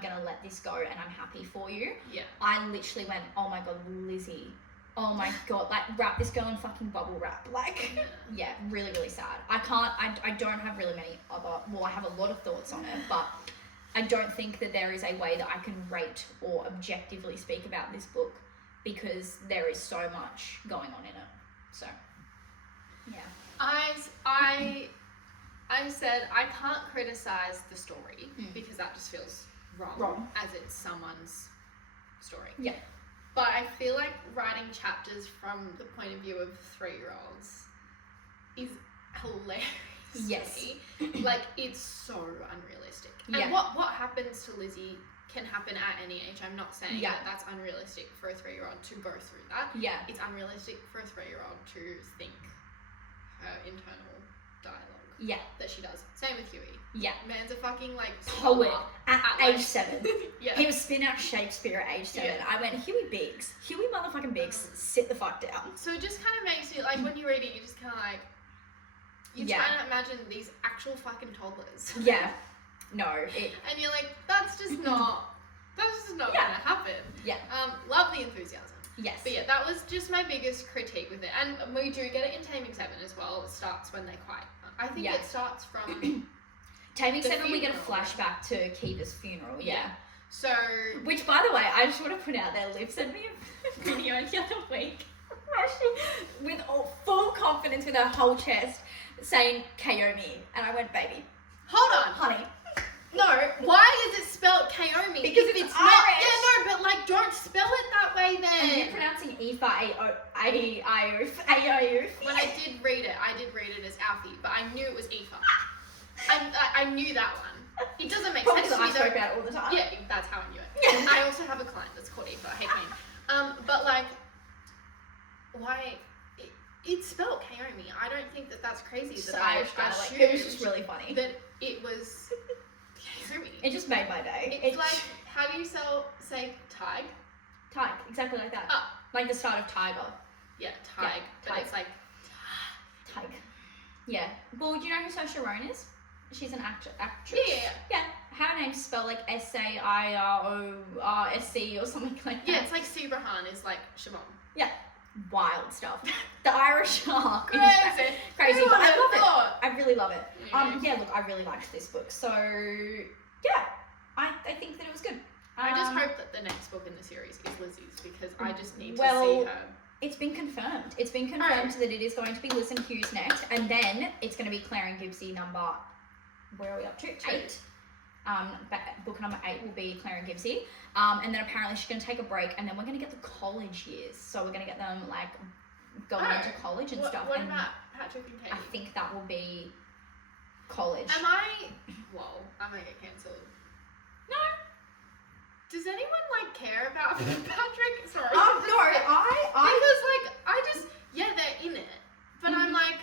gonna let this go, and I'm happy for you. Yeah. I literally went, oh my god, Lizzie. Oh my god, like, wrap this girl in fucking bubble wrap. Like, yeah, really, really sad. I don't have really many other, well, I have a lot of thoughts on it, but I don't think that there is a way that I can rate or objectively speak about this book, because there is so much going on in it. So, yeah. I said I can't criticize the story because that just feels wrong as it's someone's story. Yeah. But I feel like writing chapters from the point of view of 3-year-olds is hilarious. Yes. To me. Like, it's so unrealistic. Yeah. And what happens to Lizzie can happen at any age. I'm not saying that that's unrealistic for a 3-year-old to go through that. Yeah. It's unrealistic for a 3-year-old to think her internal dialogue. Yeah. That she does. Same with Huey. Yeah. Man's a fucking, like, poet at age like, 7. Yeah. He was spinning out Shakespeare at age 7. Yeah. I went, Huey Biggs. Huey motherfucking Biggs, sit the fuck down. So it just kind of makes you, like, when you read it, you just kind of, like, you're trying to imagine these actual fucking toddlers. Yeah. No. And you're like, that's just not gonna happen. Yeah. Love the enthusiasm. Yes. But yeah, that was just my biggest critique with it. And we do get it in Taming 7 as well. It starts when they quite... I think it starts from... Taming 7, we get a flashback to Kiva's funeral, yeah. So... Which, by the way, I just want to put out there, Liv sent me a video the other week with full confidence, with her whole chest, saying, KO me. And I went, baby. Hold on. Honey. No, why is it spelled KO me? Because if it's not... Irish. Yeah, no, but, like, don't spell it that way then. And you're pronouncing Aoof. When I did read it as Alfie, but I knew it was Aoife. I knew that one. It doesn't make Probably sense to me. I spoke about it all the time. Yeah, that's how I knew it. I also have a client that's called Aoife. I hate name. But, like, why... It's spelled Kaomi. I don't think that that's crazy. Just that Irish I guy, assumed it was just really funny. that it was Kaomi. It just made my day. It's like, how do you say Tig? Tig, exactly like that. Oh. Like the start of Tiger. Yeah, Tig. But Tig. it's like... Tig. Yeah. Well, do you know who Saoirse Ronan is? She's an actress. Yeah. Her name's spelled like Sairosc or something like that. Yeah, it's like Subrahan is like Siobhan. Yeah. Wild stuff. The Irish are crazy, but I love it. I really love it. Yeah. Look, I really liked this book. So, yeah, I think that it was good. I just hope that the next book in the series is Lizzie's, because I just need to see her. It's been confirmed. It's been confirmed that it is going to be Liz and Hughes next, and then it's going to be Claire and Gibbsy number... Where are we up to? 8. Book number 8 will be Claire and Gibbsy. And then apparently she's going to take a break, and then we're going to get the college years. So we're going to get them, like, going into college and stuff. What about Patrick and Katie? I think that will be college. I might get cancelled. No. does anyone like care about Patrick? Sorry. No, because like I just they're in it, but I'm like,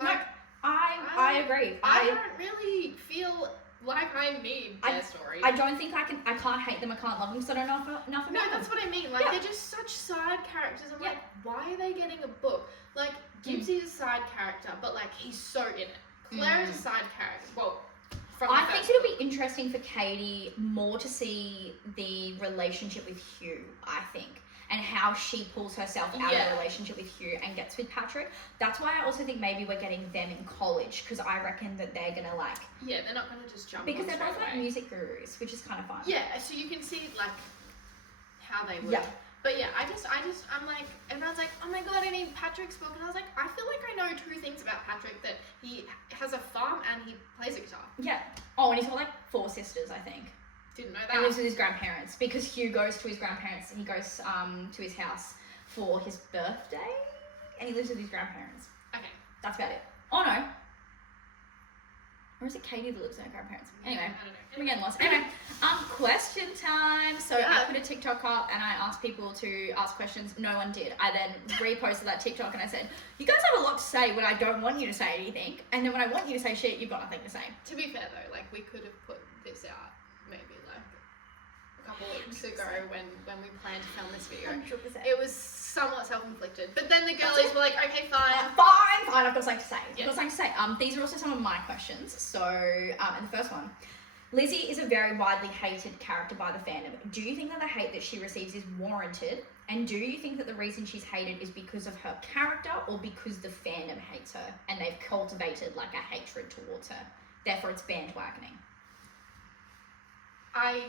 like I agree. I don't really feel like I need their story. I don't think I can't hate them, I can't love them, because I don't know enough about them. No, that's what I mean. Like, they're just such side characters. I'm like, why are they getting a book? Like, Gibbsy's a side character, but, like, he's so in it. Claire is a side character. Well, I think it'll be interesting for Katie more to see the relationship with Hugh, I think, and how she pulls herself out of the relationship with Hugh and gets with Patrick. That's why I also think maybe we're getting them in college, because I reckon that they're going to, like... Yeah, they're not going to just jump because on they're both, like, music gurus, which is kind of fun. Yeah, so you can see, like, how they would. Yeah. But yeah, I'm like, everyone's like, oh my god, I need Patrick's book. And I was like, I feel like I know 2 things about Patrick, that he has a farm and he plays a guitar. Yeah. Oh, and he's got, like, 4 sisters, I think. Didn't know that. And lives with his grandparents, because Hugh goes to his grandparents and he goes to his house for his birthday, and he lives with his grandparents. Okay. That's about it. Oh no. Or is it Katie that lives with her grandparents? Anyway, I don't know. we're getting lost. Anyway, question time. So I put a TikTok up and I asked people to ask questions. No one did. I then reposted that TikTok and I said, you guys have a lot to say when I don't want you to say anything. And then when I want you to say shit, you've got nothing to say. To be fair though, like, we could have put this out maybe like a couple of weeks ago when we planned to film this video. 100%. It was somewhat self-inflicted. But then the girlies were like, okay, fine. Fine, I've got something to say. Yeah. I've got something to say. These are also some of my questions. So, and the first one. Lizzie is a very widely hated character by the fandom. Do you think that the hate that she receives is warranted? And do you think that the reason she's hated is because of her character or because the fandom hates her and they've cultivated like a hatred towards her? Therefore, it's bandwagoning. I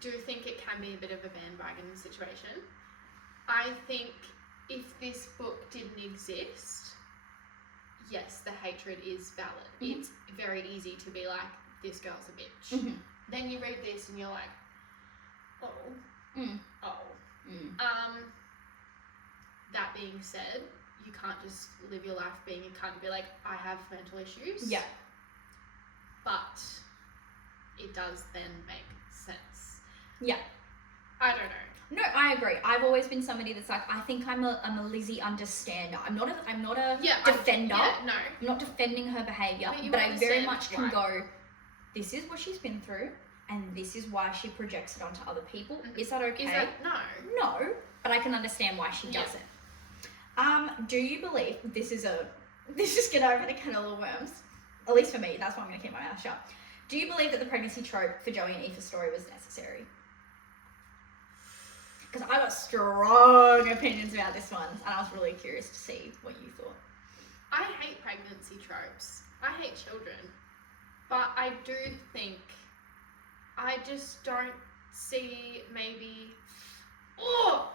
do think it can be a bit of a bandwagon situation. I think if this book didn't exist, yes, the hatred is valid. Mm-hmm. It's very easy to be like, this girl's a bitch. Mm-hmm. Then you read this and you're like, oh. That being said, you can't just live your life being a cunt and be like, I have mental issues. Yeah. But it does then make sense. Yeah. I don't know. No, I agree. I've always been somebody that's like, I think I'm a Lizzie understander. I'm not a defender. No. I'm not defending her behaviour, but I very much can go, this is what she's been through, and this is why she projects it onto other people. Mm-hmm. Is that okay? No. No, but I can understand why she does it. Do you believe this is gonna open a can of worms? At least for me, that's why I'm gonna keep my mouth shut. Do you believe that the pregnancy trope for Joey and Aoife's story was necessary? Because I got strong opinions about this one, and I was really curious to see what you thought. I hate pregnancy tropes. I hate children. But I do think, I just don't see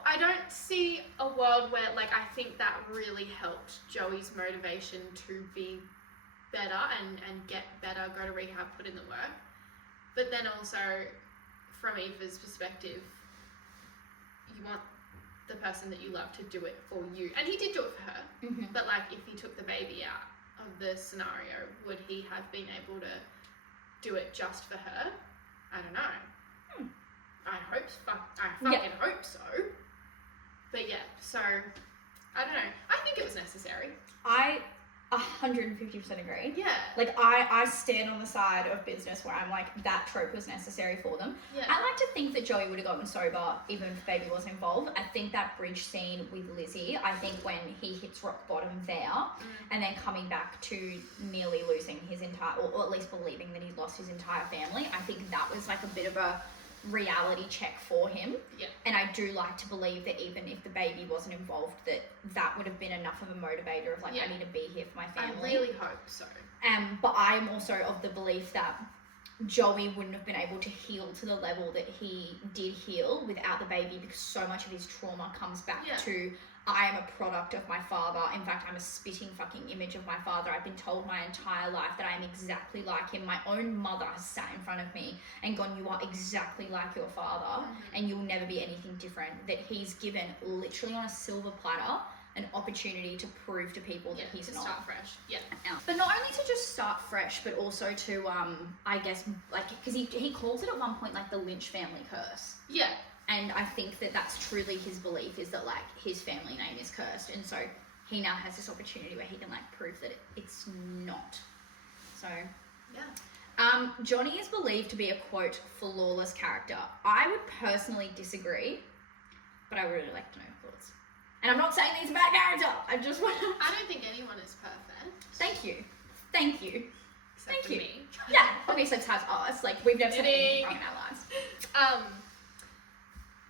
I don't see a world where, like, I think that really helped Joey's motivation to be better and get better, go to rehab, put in the work. But then also, from Aoife's perspective, you want the person that you love to do it for you. And he did do it for her. Mm-hmm. But, like, if he took the baby out of the scenario, would he have been able to do it just for her? I don't know. I fucking hope so. But yeah, so I don't know. I think it was necessary. I 150% agree. Yeah. Like, I stand on the side of business where I'm like, that trope was necessary for them. Yeah. I like to think that Joey would have gotten sober even if baby wasn't involved. I think that bridge scene with Lizzie, I think when he hits rock bottom there and then coming back to nearly losing his entire, or at least believing that he'd lost his entire family, I think that was like a bit of a reality check for him. Yeah. And I do like to believe that even if the baby wasn't involved, that would have been enough of a motivator of like, I need to be here for my family. I really hope so. But I'm also of the belief that Joey wouldn't have been able to heal to the level that he did heal without the baby, because so much of his trauma comes back to, I am a product of my father. In fact, I'm a spitting fucking image of my father. I've been told my entire life that I am exactly like him. My own mother has sat in front of me and gone, you are exactly like your father and you'll never be anything different. That he's given literally on a silver platter an opportunity to prove to people that he's to not. start fresh. Yeah. But not only to just start fresh, but also to, I guess, like, because he calls it at one point, like, the Lynch family curse. Yeah. And I think that that's truly his belief, is that, like, his family name is cursed. And so he now has this opportunity where he can, like, prove that it's not. So... Yeah. Johnny is believed to be a, quote, flawless character. I would personally disagree, but I would really like to know your thoughts. And I'm not saying he's a bad character. I just want to... I don't think anyone is perfect. Thank you. Thank you. Except for me. Yeah, obviously besides us. Like, we've never said anything wrong in our lives.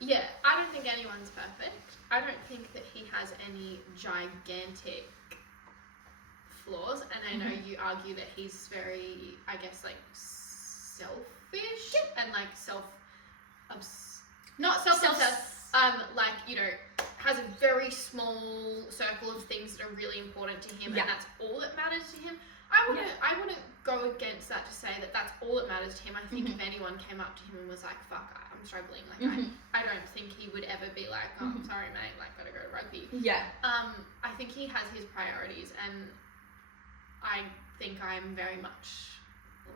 Yeah, I don't think anyone's perfect. I don't think that he has any gigantic flaws, and I know you argue that he's very, I guess, like, selfish and, like, not self-obsessed, like, you know, has a very small circle of things that are really important to him, and that's all that matters to him. I wouldn't go against that to say that that's all that matters to him. I think if anyone came up to him and was like, fuck, I'm struggling, like, I don't think he would ever be like, oh, I'm sorry, mate, like, gotta go to rugby. Yeah. I think he has his priorities, and I think I'm very much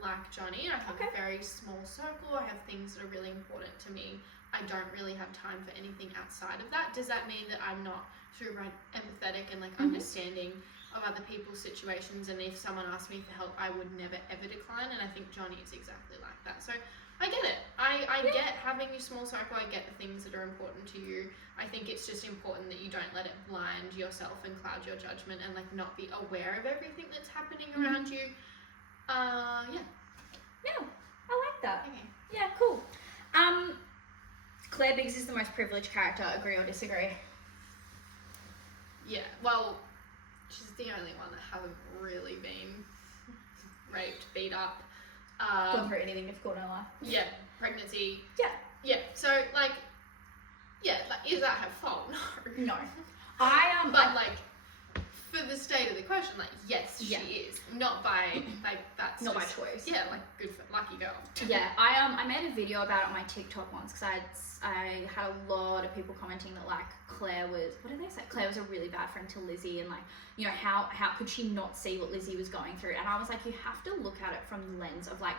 like Johnny. I have a very small circle. I have things that are really important to me. I don't really have time for anything outside of that. Does that mean that I'm not super empathetic and, like, understanding of other people's situations, and if someone asked me for help, I would never ever decline, and I think Johnny is exactly like that. So I get it. I get having a small circle. I get the things that are important to you. I think it's just important that you don't let it blind yourself and cloud your judgment, and, like, not be aware of everything that's happening around you. Yeah, I like that. okay. Yeah, cool. Claire Biggs is the most privileged character. Agree or disagree? Yeah, well, she's the only one that hasn't really been raped, beat up. Gone through anything difficult in her life. Yeah, pregnancy. Yeah. Yeah, so, like, is that her fault? No. No. But, like, for the state of the question, like, yes, she is. Not by, like, that's not just, by choice. Yeah, like, good for, lucky girl. Yeah, I made a video about it on my TikTok once, because I had a lot of people commenting that, like, Claire was, what did they say? Claire was a really bad friend to Lizzie, and, like, you know, how could she not see what Lizzie was going through? And I was like, you have to look at it from the lens of, like,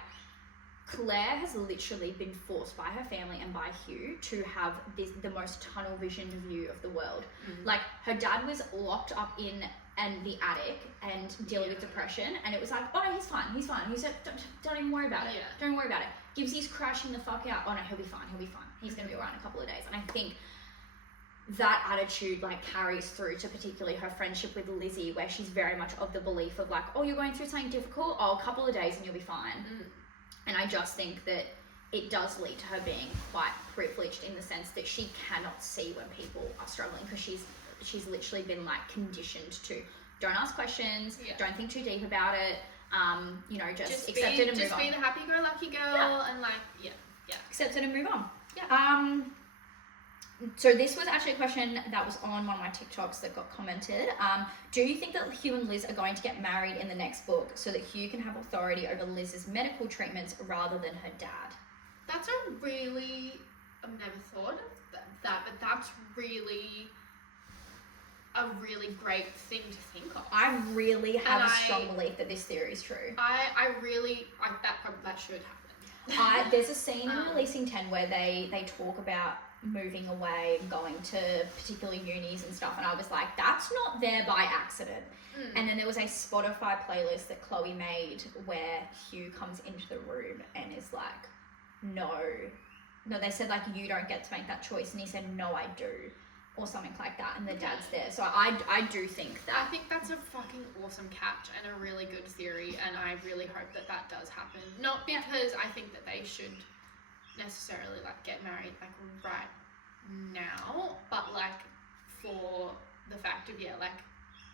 Claire has literally been forced by her family and by Hugh to have the most tunnel visioned view of the world. Like, her dad was locked up in the attic and dealing with depression, and it was like, oh no, he's fine. He said, don't even worry about it. Don't worry about it. Gibbsy's crashing the fuck out. Oh no, he'll be fine. He's gonna be around in a couple of days. And I think that attitude, like, carries through to particularly her friendship with Lizzie, where she's very much of the belief of, like, oh, you're going through something difficult, oh, a couple of days and you'll be fine. And I just think that it does lead to her being quite privileged in the sense that she cannot see when people are struggling, because she's literally been, like, conditioned to don't ask questions, don't think too deep about it, you know, just accept it and move on. Just be the happy-go-lucky girl, and, like, accept it and move on. Yeah. So this was actually a question that was on one of my TikToks that got commented. Do you think that Hugh and Liz are going to get married in the next book so that Hugh can have authority over Liz's medical treatments rather than her dad? That's a really... I've never thought of that, but that's really a really great thing to think of. I really have a strong belief that this theory is true. I really... that should happen. There's a scene in Releasing 10 where they talk about moving away and going to particular unis and stuff, and I was like, that's not there by accident. And then there was a Spotify playlist that Chloe made where Hugh comes into the room and is like, no, they said, like, you don't get to make that choice, and he said, no, I do, or something like that, and the dad's there. So I do think that. I think that's a fucking awesome catch and a really good theory, and I really hope that does happen. Not because I think that they should necessarily, like, get married, like, right now, but, like, for the fact of, like,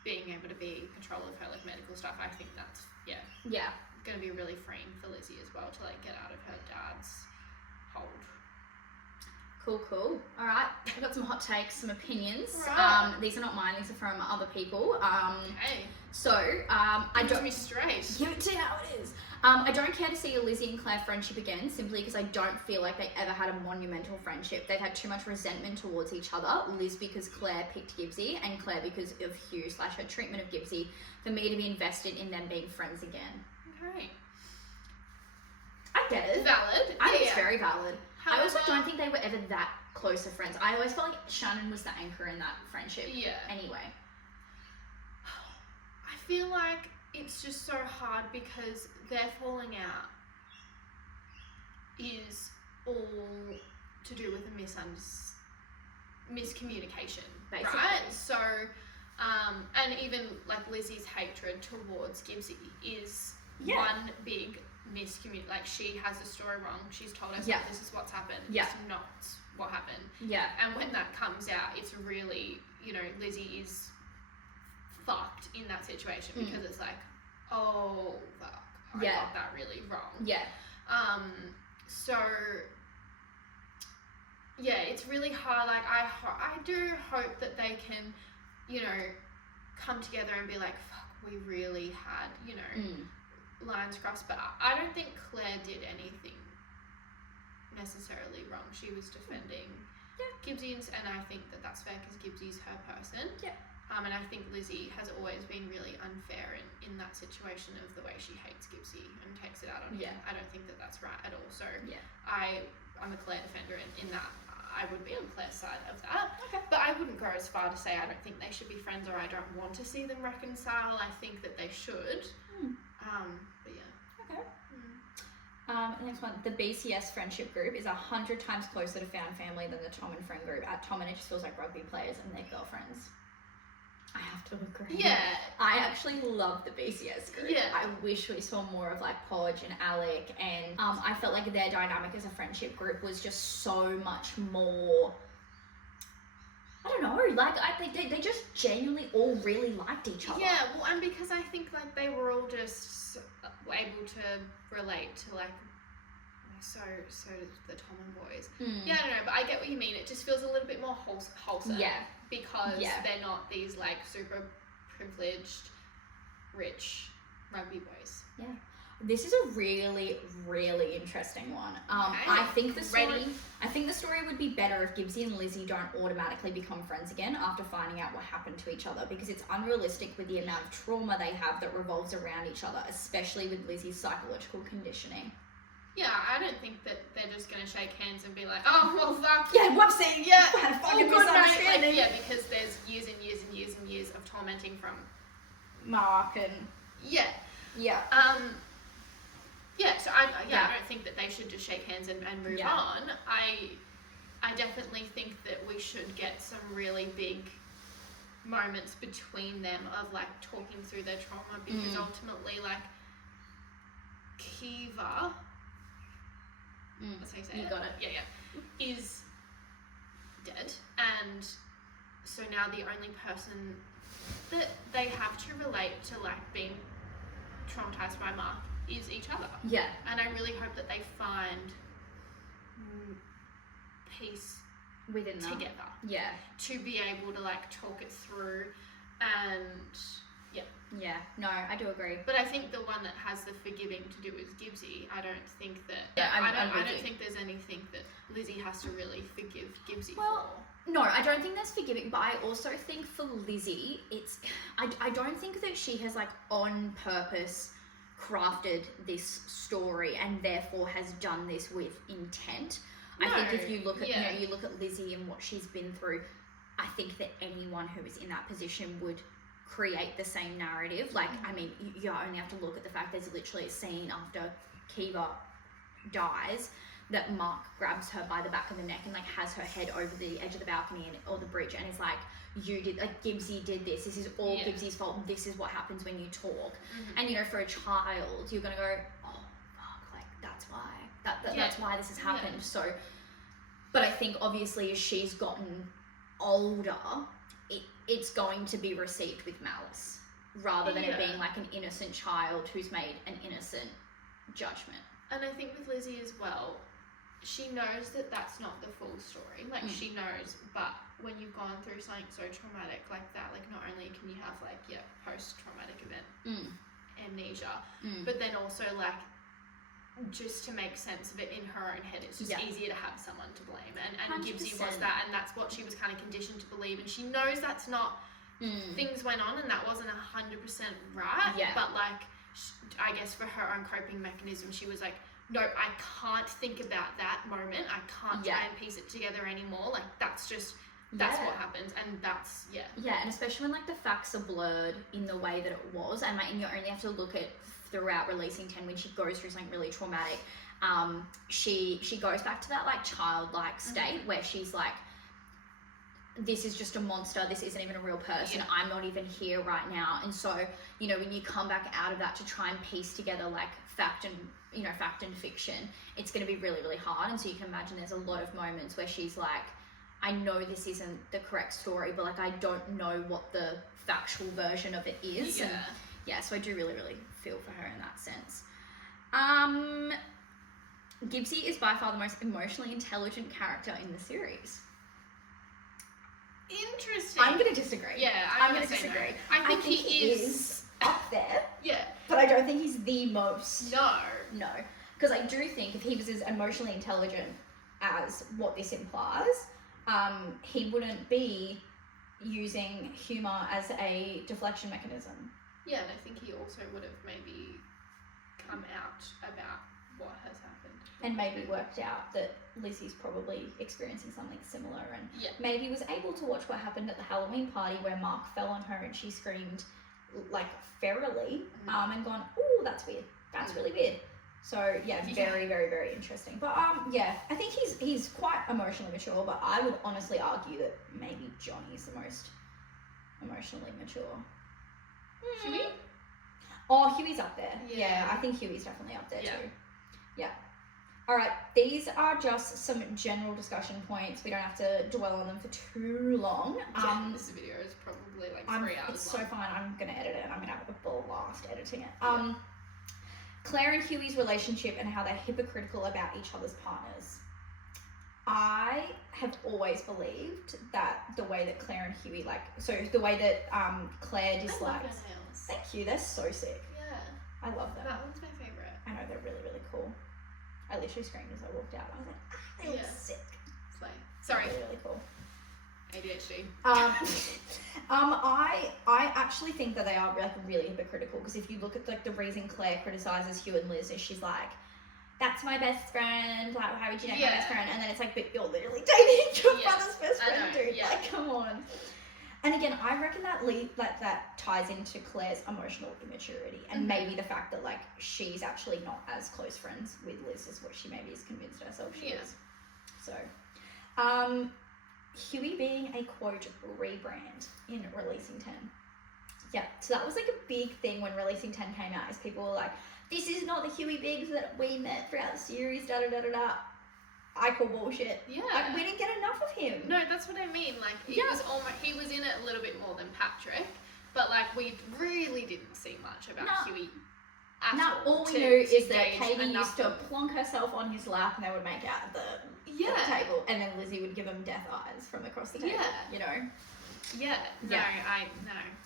being able to be in control of her, like, medical stuff. I think that's gonna be really freeing for Lizzie as well, to, like, get out of her dad's hold. Cool. All right, I've got some hot takes, some opinions. Right. These are not mine, these are from other people. Okay. So, I Give it don't... to me straight. Give it to you how it is. I don't care to see a Lizzie and Claire friendship again, simply because I don't feel like they ever had a monumental friendship. They've had too much resentment towards each other. Liz because Claire picked Gibbsy, and Claire because of Hugh / her treatment of Gibbsy, for me to be invested in them being friends again. Okay. I get it. Valid. I think it's very valid. However, I also don't think they were ever that close of friends. I always felt like Shannon was the anchor in that friendship. Yeah. Anyway. I feel like it's just so hard because their falling out is all to do with a miscommunication, Basically. right? So, and even like Lizzie's hatred towards Gibbsy is one big miscommunication. Like, she has the story wrong. She's told us this is what's happened. Yeah. It's not what happened. Yeah. And when that comes out, it's really, you know, Lizzie is fucked in that situation because it's like, oh fuck, I got that really wrong. Yeah. So yeah, it's really hard. Like, I do hope that they can, you know, come together and be like, fuck, we really had, you know, lines crossed. But I don't think Claire did anything necessarily wrong. She was defending Gibbsy, and I think that that's fair because Gibbsy's her person. Yeah. And I think Lizzie has always been really unfair in that situation of the way she hates Gibbsy and takes it out on him. I don't think that that's right at all. So I'm a Claire defender in that. I would be on Claire's side of that. Okay. But I wouldn't go as far to say I don't think they should be friends or I don't want to see them reconcile. I think that they should. But yeah. Okay. Next one. The BCS friendship group is 100 times closer to Found Family than the Tommen friend group. At Tommen, it just feels like rugby players and their girlfriends. I have to agree. Yeah. I actually love the BCS group. Yeah. I wish we saw more of like Podge and Alec, and I felt like their dynamic as a friendship group was just so much more, I don't know, like they just genuinely all really liked each other. Yeah, well, and because I think like they were all just able to relate to like, so the Tommen boys. Yeah, I don't know, but I get what you mean. It just feels a little bit more wholesome. Yeah. Because they're not these like super privileged, rich rugby boys. Yeah. This is a really, really interesting one. I think the story would be better if Gibbsy and Lizzie don't automatically become friends again after finding out what happened to each other, because it's unrealistic with the amount of trauma they have that revolves around each other, especially with Lizzie's psychological conditioning. Yeah, I don't think that they're just going to shake hands and be like, oh, well, fuck. Yeah, whoopsie. Yeah. Had a fucking misunderstanding. Like, yeah, because there's years and years and years and years of tormenting from Mark and... Yeah. Yeah. Yeah, so I don't think that they should just shake hands and move on. I definitely think that we should get some really big moments between them of, like, talking through their trauma, because ultimately, like, Kiva... That's how you say it. You got it. Yeah. Is dead, and so now the only person that they have to relate to, like, being traumatized by Mark is each other. Yeah. And I really hope that they find peace within them together. Yeah. To be able to, like, talk it through, and yeah, no, I do agree. But I think the one that has the forgiving to do is Gibbsy. I don't think that... Yeah, I don't think there's anything that Lizzie has to really forgive Gibbsy for. No, I don't think that's forgiving, but I also think for Lizzie, it's... I don't think that she has, like, on purpose crafted this story and therefore has done this with intent. No, I think if you look at, you look at Lizzie and what she's been through, I think that anyone who is in that position would create the same narrative. Like, I mean, you only have to look at the fact there's literally a scene after Kiva dies that Mark grabs her by the back of the neck and, like, has her head over the edge of the balcony or the bridge, and it's like, you did, like, Gibbsy did this is all Gibbsy's fault, this is what happens when you talk. And, you know, for a child, you're gonna go, oh fuck, like, that's why that's why this has happened. So, but I think obviously as she's gotten older, it's going to be received with malice rather than it being like an innocent child who's made an innocent judgment. And I think with Lizzie as well, she knows that that's not the full story. Like, she knows, but when you've gone through something so traumatic like that, like, not only can you have, like, post-traumatic event amnesia, but then also, like, just to make sense of it in her own head. It's just Yeah. easier to have someone to blame. And 100%. Gibbsy was that, and that's what she was kind of conditioned to believe. And she knows that's not, things went on and that wasn't 100% right. Yeah. But like, I guess for her own coping mechanism, she was like, nope, I can't think about that moment. I can't try and piece it together anymore. Like, that's just, that's what happens. And that's, Yeah, and especially when, like, the facts are blurred in the way that it was. And, like, and you only have to look at throughout Releasing 10 when she goes through something really traumatic. She goes back to that, like, childlike state where she's like, this is just a monster, this isn't even a real person, I'm not even here right now. And so, you know, when you come back out of that to try and piece together, like, fact and fiction, it's going to be really, really hard. And so you can imagine there's a lot of moments where she's like, I know this isn't the correct story, but, like, I don't know what the factual version of it is. And so I do really, really feel for her in that sense. Gibbsy is by far the most emotionally intelligent character in the series. Interesting. I'm going to disagree. Yeah, I'm going to disagree. No. I think he is up there. Yeah. But I don't think he's the most. No. Because I do think if he was as emotionally intelligent as what this implies, he wouldn't be using humour as a deflection mechanism. Yeah, and I think he also would have maybe come out about what has happened. And maybe worked out that Lizzie's probably experiencing something similar, and maybe was able to watch what happened at the Halloween party where Mark fell on her and she screamed, like, ferally, and gone, ooh, that's weird. That's really weird. So, very, very, very interesting. But, I think he's quite emotionally mature, but I would honestly argue that maybe Johnny's the most emotionally mature. Huey? Oh, Huey's up there. Yeah. I think Huey's definitely up there too. Yeah. All right, these are just some general discussion points. We don't have to dwell on them for too long. This video is probably like 3 hours It's long. so fun. I'm going to edit it. I'm going to have a blast editing it. Claire and Huey's relationship and how they're hypocritical about each other's partners. I have always believed that the way that Claire and Huey, the way that Claire dislikes... I love their nails. Thank you, they're so sick. Yeah. I love them. That one's my favourite. I know, they're really, really cool. I literally screamed as I walked out. I was like, they look sick. Slay. Sorry. They're really cool. ADHD. I actually think that they are like really hypocritical, because if you look at like the reason Claire criticizes Hugh and Liz is she's like, that's my best friend, like, how would you know my best friend? And then it's like, but you're literally dating your brother's best friend, dude. Yeah. Like, come on. And again, I reckon that ties into Claire's emotional immaturity, and maybe the fact that like she's actually not as close friends with Liz as what she maybe has convinced herself she is. So, Huey being a quote rebrand in Releasing 10. Yeah, so that was like a big thing when Releasing 10 came out, is people were like, this is not the Huey Biggs that we met throughout the series, da da da da da. I call bullshit. Yeah. Like, we didn't get enough of him. No, that's what I mean. Like, he was in it a little bit more than Patrick, but like we really didn't see much about Huey at all. All we knew is that Katie used to plonk herself on his lap and they would make out at the table, and then Lizzie would give him death eyes from across the table. You know? Yeah. No, I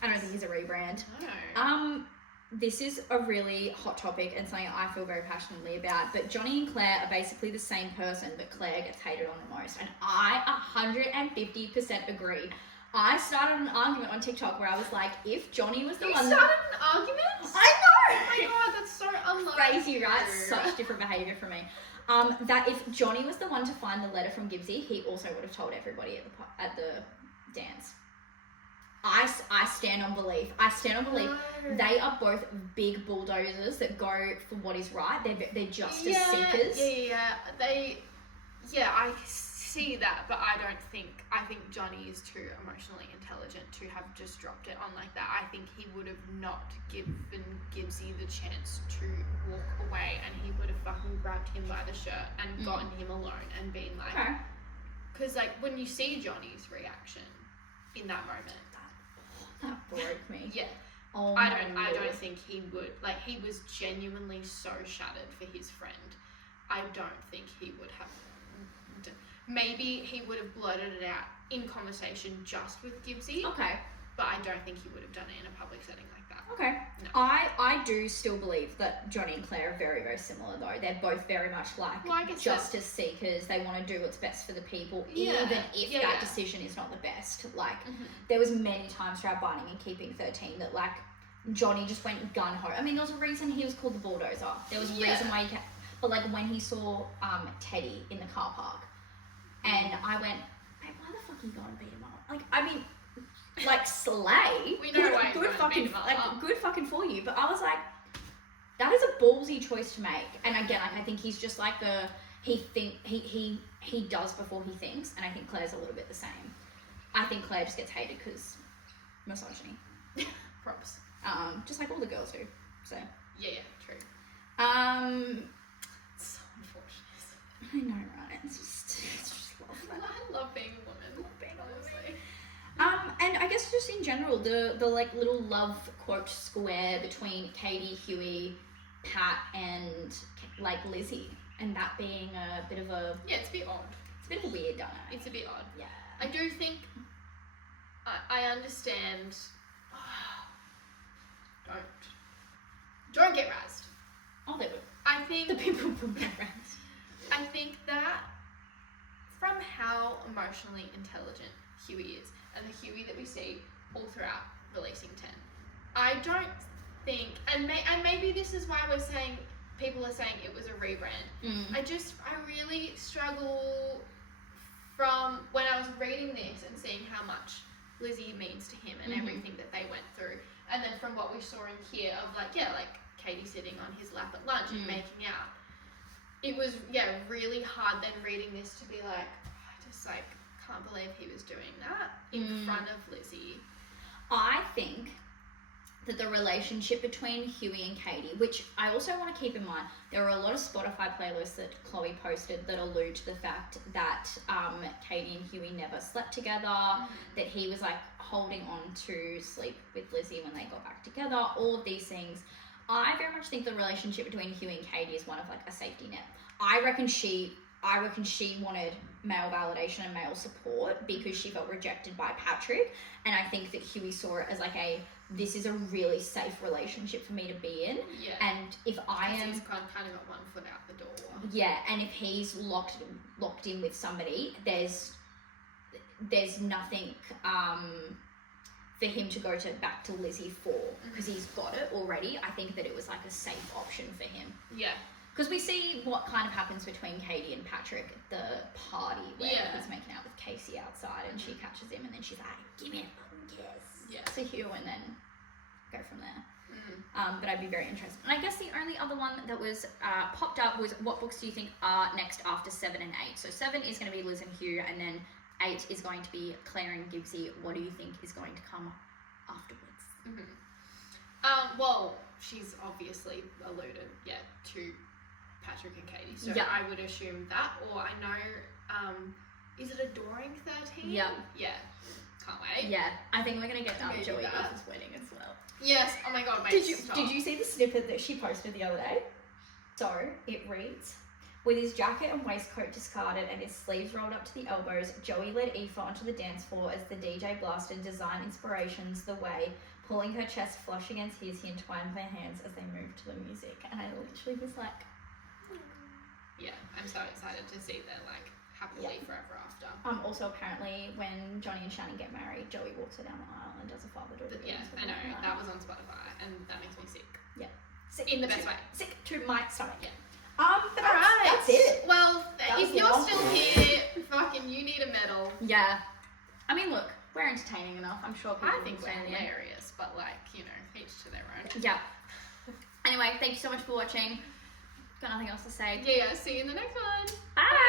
don't think he's a rebrand. No. This is a really hot topic and something I feel very passionately about, but Johnny and Claire are basically the same person, but Claire gets hated on the most, and I 150% agree. I started an argument on TikTok where I was like, if Johnny was the one... You started an argument? I know! Oh my god, that's so unlike Crazy, right? Such different behaviour from me. That if Johnny was the one to find the letter from Gibbsy, he also would have told everybody at the dance. I stand on belief. No. They are both big bulldozers that go for what is right. They're justice seekers. I see that, but I think Johnny is too emotionally intelligent to have just dropped it on like that. I think he would have not given Gibbsy the chance to walk away, and he would have fucking grabbed him by the shirt and gotten him alone and been like, because like when you see Johnny's reaction in that moment, that broke me. Yeah. Oh, I don't think he would. Like, he was genuinely so shattered for his friend. I don't think he would have. Maybe he would have blurted it out in conversation just with Gibbsy. Okay. But I don't think he would have done it in a public setting like that. Okay. No. I do still believe that Johnny and Claire are very, very similar though. They're both very much like justice seekers. They want to do what's best for the people, even if that decision is not the best. Like, there was many times throughout Binding and Keeping 13 that like Johnny just went gun-ho. I mean, there was a reason he was called the Bulldozer. There was a reason why he kept... But like when he saw Teddy in the car park, and I went, babe, why the fuck are you going to beat him up? Like, I mean... Like, slay. We know why good fucking good fucking for you. But I was like, that is a ballsy choice to make. And again, like, I think he's just like he does before he thinks, and I think Claire's a little bit the same. I think Claire just gets hated because misogyny. Props. Just like all the girls do. So yeah, true. It's so unfortunate. I know, right? It's just love. I love being a woman. And I guess just in general, the like little love quote square between Katie, Huey, Pat, and like Lizzie, and that being a bit of a it's a bit odd. It's a bit of a weird dynamic. It's a bit odd. Yeah. I do think I understand. Don't get razzed. Oh, they would. I think the people would get razzed. I think that from how emotionally intelligent Huey is, and the Huey that we see all throughout releasing 10, I don't think, and maybe this is why people are saying it was a rebrand. I really struggle from when I was reading this and seeing how much Lizzie means to him and everything that they went through, and then from what we saw in here of like Katie sitting on his lap at lunch and making out. It was really hard then reading this to be like, I just like can't believe he was doing that in front of Lizzie. I think that the relationship between Huey and Katie, which I also want to keep in mind, there are a lot of Spotify playlists that Chloe posted that allude to the fact that Katie and Huey never slept together, that he was like holding on to sleep with Lizzie when they got back together, all of these things. I very much think the relationship between Huey and Katie is one of like a safety net. I reckon she wanted male validation and male support because she felt rejected by Patrick, and I think that Huey saw it as like this is a really safe relationship for me to be in. Yeah. And if I am he's kind of got one foot out the door. Yeah, and if he's locked in with somebody, there's nothing for him to go back to Lizzie for, because he's got it already. I think that it was like a safe option for him. Yeah. Because we see what kind of happens between Katie and Patrick at the party where he's making out with Casey outside and she catches him and then she's like, give me a fucking kiss to Hugh, and then go from there. But I'd be very interested. And I guess the only other one that was popped up was, what books do you think are next after 7 and 8? So 7 is going to be Liz and Hugh, and then 8 is going to be Claire and Gibbsy. What do you think is going to come afterwards? Well, she's obviously alluded, to Patrick and Katie. So I would assume that, or I know, is it Adoring 13? Yeah. Yeah. Can't wait. Yeah. I think we're going to get Joey Walsh's wedding as well. Yes. Oh my god, Did you see the snippet that she posted the other day? So, it reads, with his jacket and waistcoat discarded and his sleeves rolled up to the elbows, Joey led Aoife onto the dance floor as the DJ blasted design inspirations the way. Pulling her chest flush against his, he entwined their hands as they moved to the music. And I literally was like... Yeah, I'm so excited to see their like happily forever after. Also apparently when Johnny and Shannon get married, Joey walks her down the aisle and does a father-daughter dance. Yeah, I know. That was on Spotify and that makes me sick. Yeah. Sick. In the best way. Sick to my stomach. Yeah. But that's it. Well, if you're still here, fucking you need a medal. Yeah. I mean, look, we're entertaining enough. I'm sure people think we're hilarious, but like, each to their own. Yeah. Anyway, thank you so much for watching. Got nothing else to say. Yeah, see you in the next one. Bye.